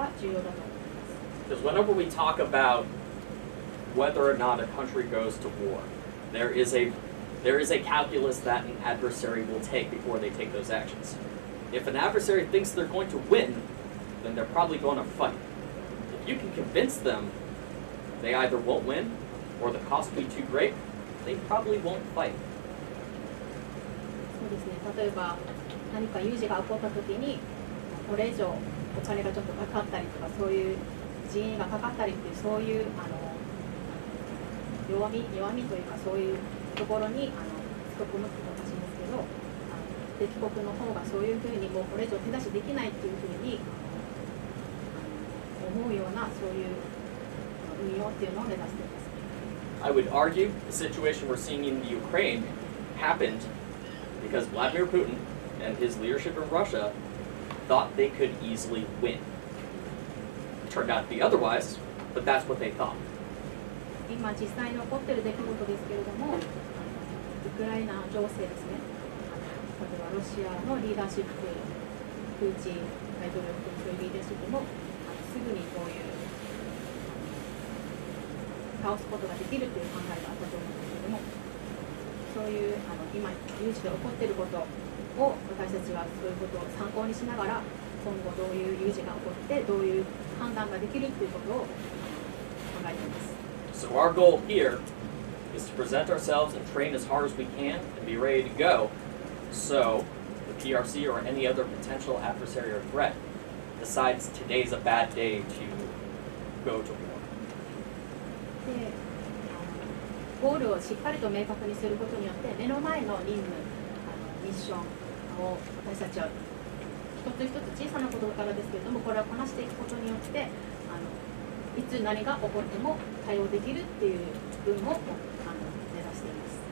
が重要だと思います。Because whenever we talk about whether or not a country goes to war, there is a calculus that an adversary will take before they take those actions. If an adversary thinks they're going to win, then they're probably going to fight. If you can convince them they either won't win or the cost will be too great, they probably won't fight. そうですね。例えば何か有事が起こった時にこれ以上お金がちょっとかかったりとかそういう人員がかかったりっていうそういう弱みというかそういうところにつくむっておかしいんですけど敵国の方がそういうふうにもうこれ以上手出しできないっていうふうに思うようなそういう運用っていうのを目指しています。I would argue the situation we're seeing in the Ukraine happened because Vladimir Putin and his leadership in Russia thought they could easily win. It turned out to be otherwise, but that's what they thought. 今実際に起こっている出来事ですけれども、ウクライナ情勢ですね。例えばロシアのリーダーシップ、プーチン大統領というリーダーシップもすぐにこういう倒すことができるという考えがあったと思うんですけれども、そういう今有事で起こっていることを私たちはそういうことを参考にしながら今後どういう有事が起こってどういう判断ができるということを考えています。So our goal here is to present ourselves and train as hard as we can and be ready to go so the PRC or any other potential adversary or threat decides today's a bad day to go to war. でゴールをしっかりと明確にすることによって目の前の任務ミッションを私たちは一つ一つ小さなことからですけれどもこれをこなしていくことによっていつ何が起こっても対応できるっていう部分を目指しています。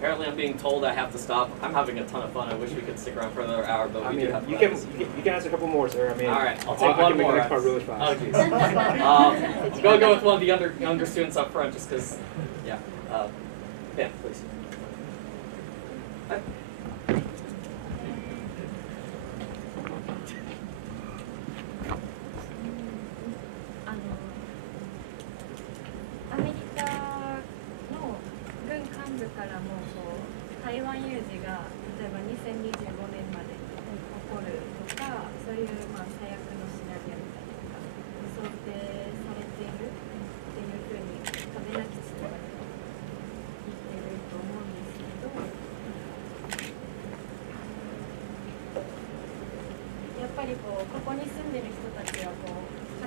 Apparently, I'm being told I have to stop. I'm having a ton of fun. I wish we could stick around for another hour, but I we mean, do have you plans. can ask a couple more, sir. I mean, All right, I'll I take one can make more. the next part really fast. Oh, jeez. Go with one of the younger students up front, just because. Yeah. Ben, please. アメリカの軍幹部からもこう台湾有事が例えば2025年まで起こるとか、そういう最悪のシナリオみたいなのが想定されているっていうふうに嘉手納基地とかでも言ってると思うんですけど、やっぱりここに住んでる人たちは嘉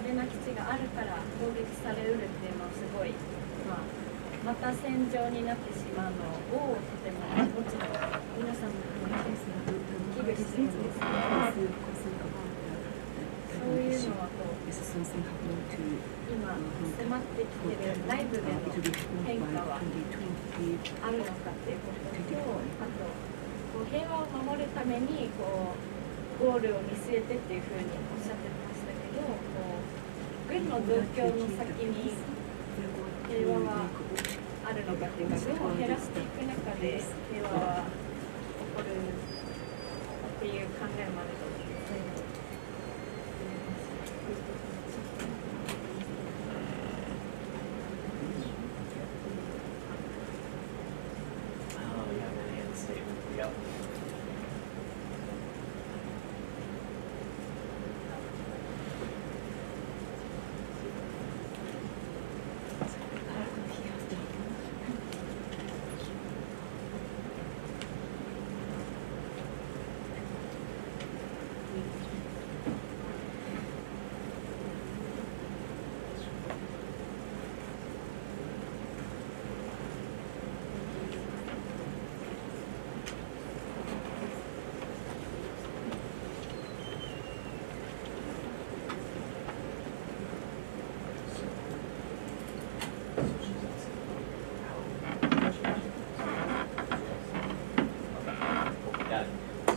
手納基地があるから攻撃されうるっていうのをすごい、また戦場になってしまうのをとてももちろん皆さんも危惧してるんですけど、そういうのは今迫ってきてる内部での変化はあるのかっていうことと、あと平和を守るためにゴールを見据えてっていうふうにおっしゃってましたけど、軍の状況の先に平和はあるのかっていうか、軍を減らしていく中で平和は起こるっていう考えもあると思うんですけど。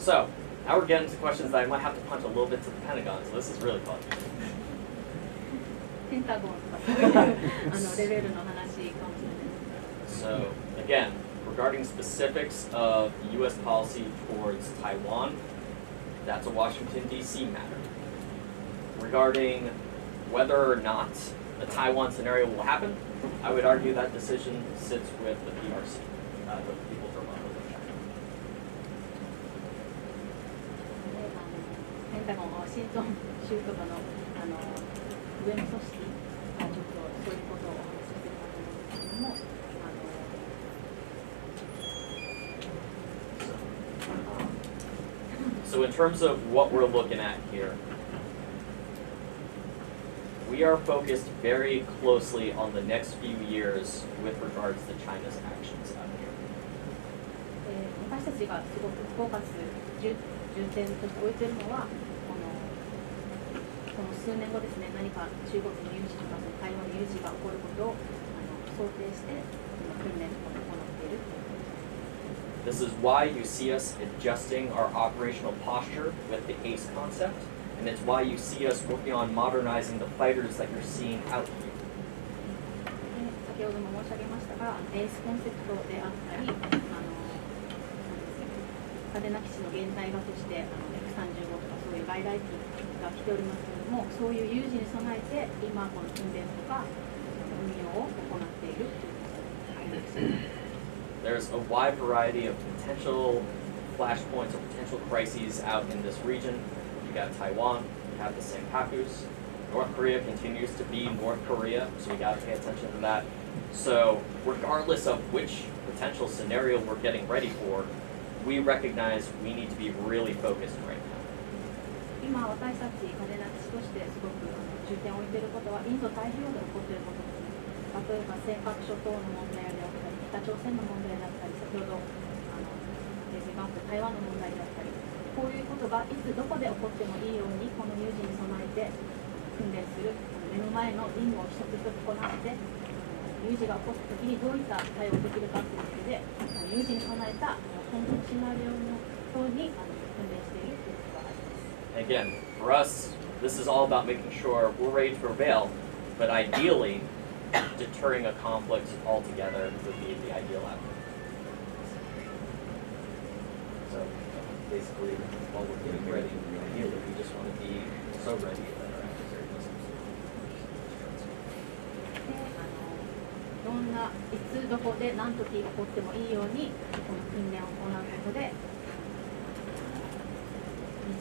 So, now we're getting to questions that I might have to punch a little bit to the Pentagon, so this is really fun. ペンタゴンとかそういうレベルの話かもしれないです。So, again, regarding specifics of U.S. policy towards Taiwan, that's a Washington, D.C. matter. Regarding whether or not a Taiwan scenario will happen, I would argue that decision sits with the PRC, the People's Republic of China. ペンタゴンはワシントン州とかの上の組織がちょっとそういうことをお話ししてるかと思うんですけども、So in terms of what we're looking at here, we are focused very closely on the next few years with regards to China's actions out here. 私たちがすごくフォーカス重点として置いてるのはこの数年後ですね、何か中国に有事とか台湾に有事が起こることを想定して訓練を行っている。This is why you see us adjusting our operational posture with the ACE concept, and it's why you see us working on modernizing the fighters that you're seeing out here. 先ほども申し上げましたが、エースコンセプトであったり、嘉手納基地の現代化として F35 とかそういう外来機が来ておりますけれども、そういう有事に備えて今この訓練とか運用を行っているということです。There's a wide variety of potential flashpoints or potential crises out in this region. You got Taiwan, you have the Senkakus. North Korea continues to be North Korea, so we got to pay attention to that. So regardless of which potential scenario we're getting ready for, we recognize we need to be really focused right now. 今私たち嘉手納基地としてすごく重点を置いていることはインド太平洋で起こっていることですね。例えば尖閣諸島の問題であったり、北朝鮮の問題であったり、先ほど提示があった台湾の問題であったり、こういうことがいつどこで起こってもいいようにこの有事に備えて訓練する目の前の任務を一つ一つこなして有事が起こった時にどういった対応できるかということで、有事に備えた本当シナリオのように訓練しているということがあります。 Again, for us, this is all about making sure we're ready to prevail, but ideally, deterring a conflict altogether would be the ideal outcome. So basically, while we're getting ready, ideally, we just want to be so ready that our adversary doesn't. どんないつどこで何時起こってもいいようにこの訓練を行うことで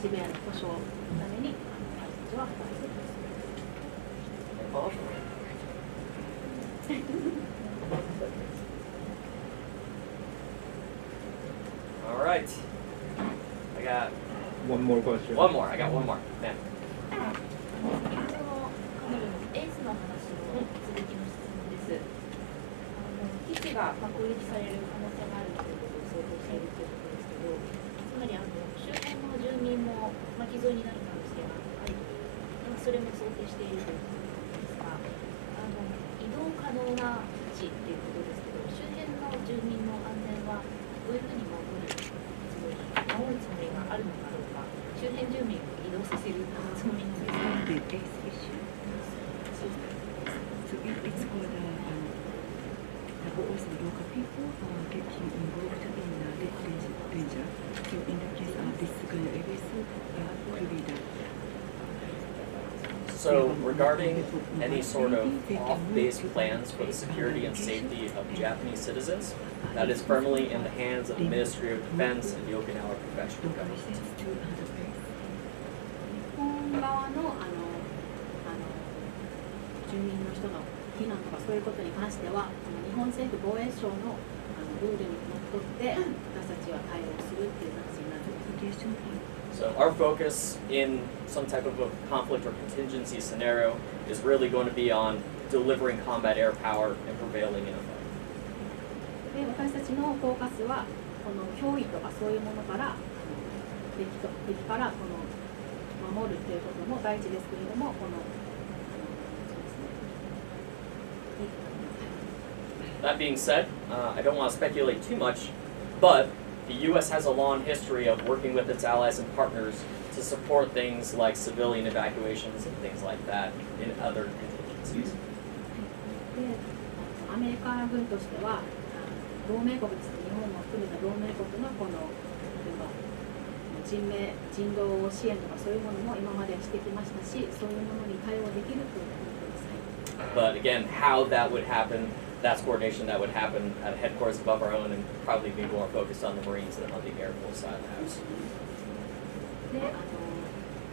日米の保障のために私たちは働いています。All right. I got One more question. one more. I got one more. Man. エースの話の続きの質問です。基地が攻撃される可能性があるということを想定しているということですけど、つまり周辺の住民も巻き添えになる可能性があるという、それも想定しているということですが、移動可能な基地ということですけど、周辺の住民の安全はどういうふうに守るつもりがあるのかどうか、周辺住民を移動させるつもりなんですか。So it's for the also local people getting involved in danger. So in the case of this areas could be done. So regarding any sort of off-base plans for the security and safety of Japanese citizens, that is firmly in the hands of the Ministry of Defense and the Okinawa Professional Government. 日本側の住民の人の避難とかそういうことに関しては、日本政府防衛省のルールにのっとって私たちは対応するっていう形になる。So our focus in some type of a conflict or contingency scenario is really going to be on delivering combat air power and prevailing in a fight. で、私たちのフォーカスはこの脅威とかそういうものから敵からこの守るということも大事ですけれども、このThat being said, I don't want to speculate too much, but the U.S. has a long history of working with its allies and partners to support things like civilian evacuations and things like that in other contingencies. で、アメリカ軍としては同盟国ですね、日本も含めた同盟国のこの例えば人道支援とかそういうものも今までしてきましたし、そういうものに対応できるということです。But again, how that would happen, that's coordination that would happen at a headquarters above our own and probably be more focused on the Marines than on the Air Force side of the house. で、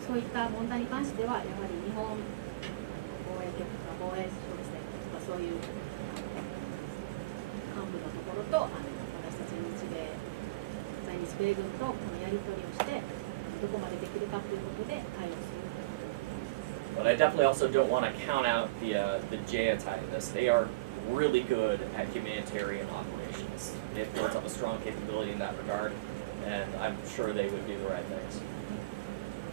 そういった問題に関してはやはり日本防衛局とか防衛省ですね、そういう幹部のところと私たち在日米軍とこのやり取りをしてどこまでできるかということで対応する。But I definitely also don't want to count out the JATI in this. They are really good at humanitarian operations. They've built up a strong capability in that regard, and I'm sure they would do the right things.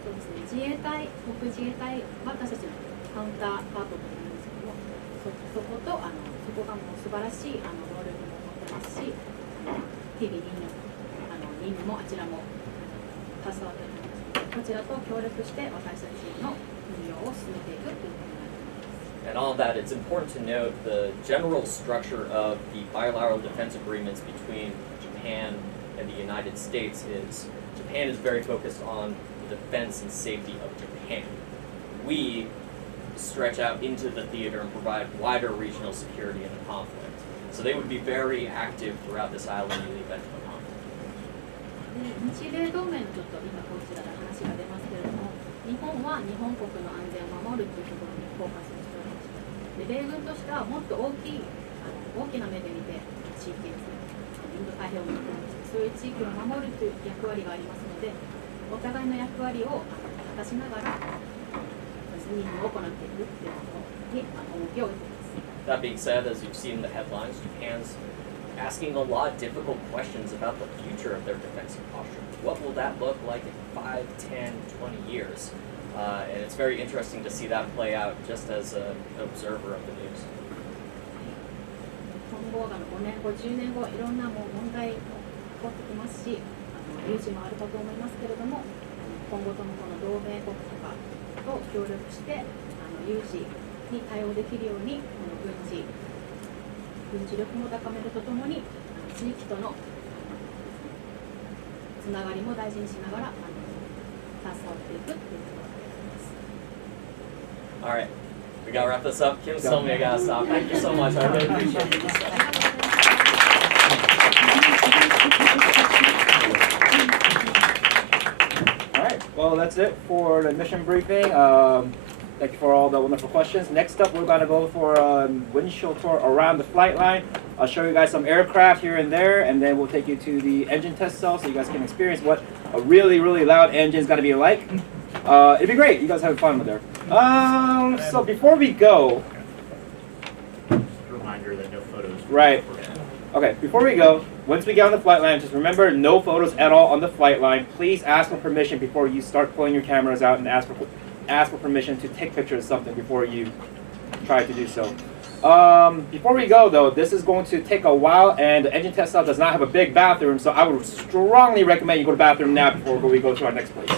そうですね、自衛隊、国自衛隊は私たちのカウンターパートナーなんですけども、そことそこがもう素晴らしい能力も持ってますし、日々任務もあちらも携わっています。こちらと協力して私たちの運用を進めていくということになります。 And all that, it's important to note the general structure of the bilateral defense agreements between Japan and the United States is Japan is very focused on the defense and safety of Japan. We stretch out into the theater and provide wider regional security in a conflict. So they would be very active throughout this island in the event of a conflict. 日米同盟のちょっと今こちらで話が出ますけれども、日本は日本国の安全を守るというところにフォーカスしておりました。で、米軍としてはもっと大きな目で見て地域ですね、インド太平洋も含めてそういう地域を守るという役割がありますので、お互いの役割を果たしながら任務を行っていくということに重きを置いています。That being said, as you've seen in the headlines, Japan's asking a lot of difficult questions about the future of their defensive posture. What will that look like in 5, 10, 20 years? And it's very interesting to see that play out just as an observer of the news. 後5年後10年後いろんなもう問題起こってきますし、有事もあるかと思いますけれども、今後ともこの同盟国とかと協力して有事に対応できるようにこの軍事力も高めるとともに地域とのつながりも大事にしながら携わっていくっていうところだと思います。All right, we gotta wrap this up. Kim, Sylvia, gotta stop. Thank you so much. I really appreciate your discussion. All right, well, that's it for the mission briefing. Thank you for all the wonderful questions. Next up, we're going to go for a windshield tour around the flight line. I'll show you guys some aircraft here and there, and then we'll take you to the engine test cell so you guys can experience what a really, really loud engine is going to be like. It'd be great. You guys have fun with there. So before we go... Reminder that no photos. Right. Okay, before we go, once we get on the flight line, just remember no photos at all on the flight line. Please ask for permission before you start pulling your cameras out and ask for permission to take pictures of something before you try to do so. Before we go though, this is going to take a while and the engine test cell does not have a big bathroom, so I would strongly recommend you go to the bathroom now before we go to our next place.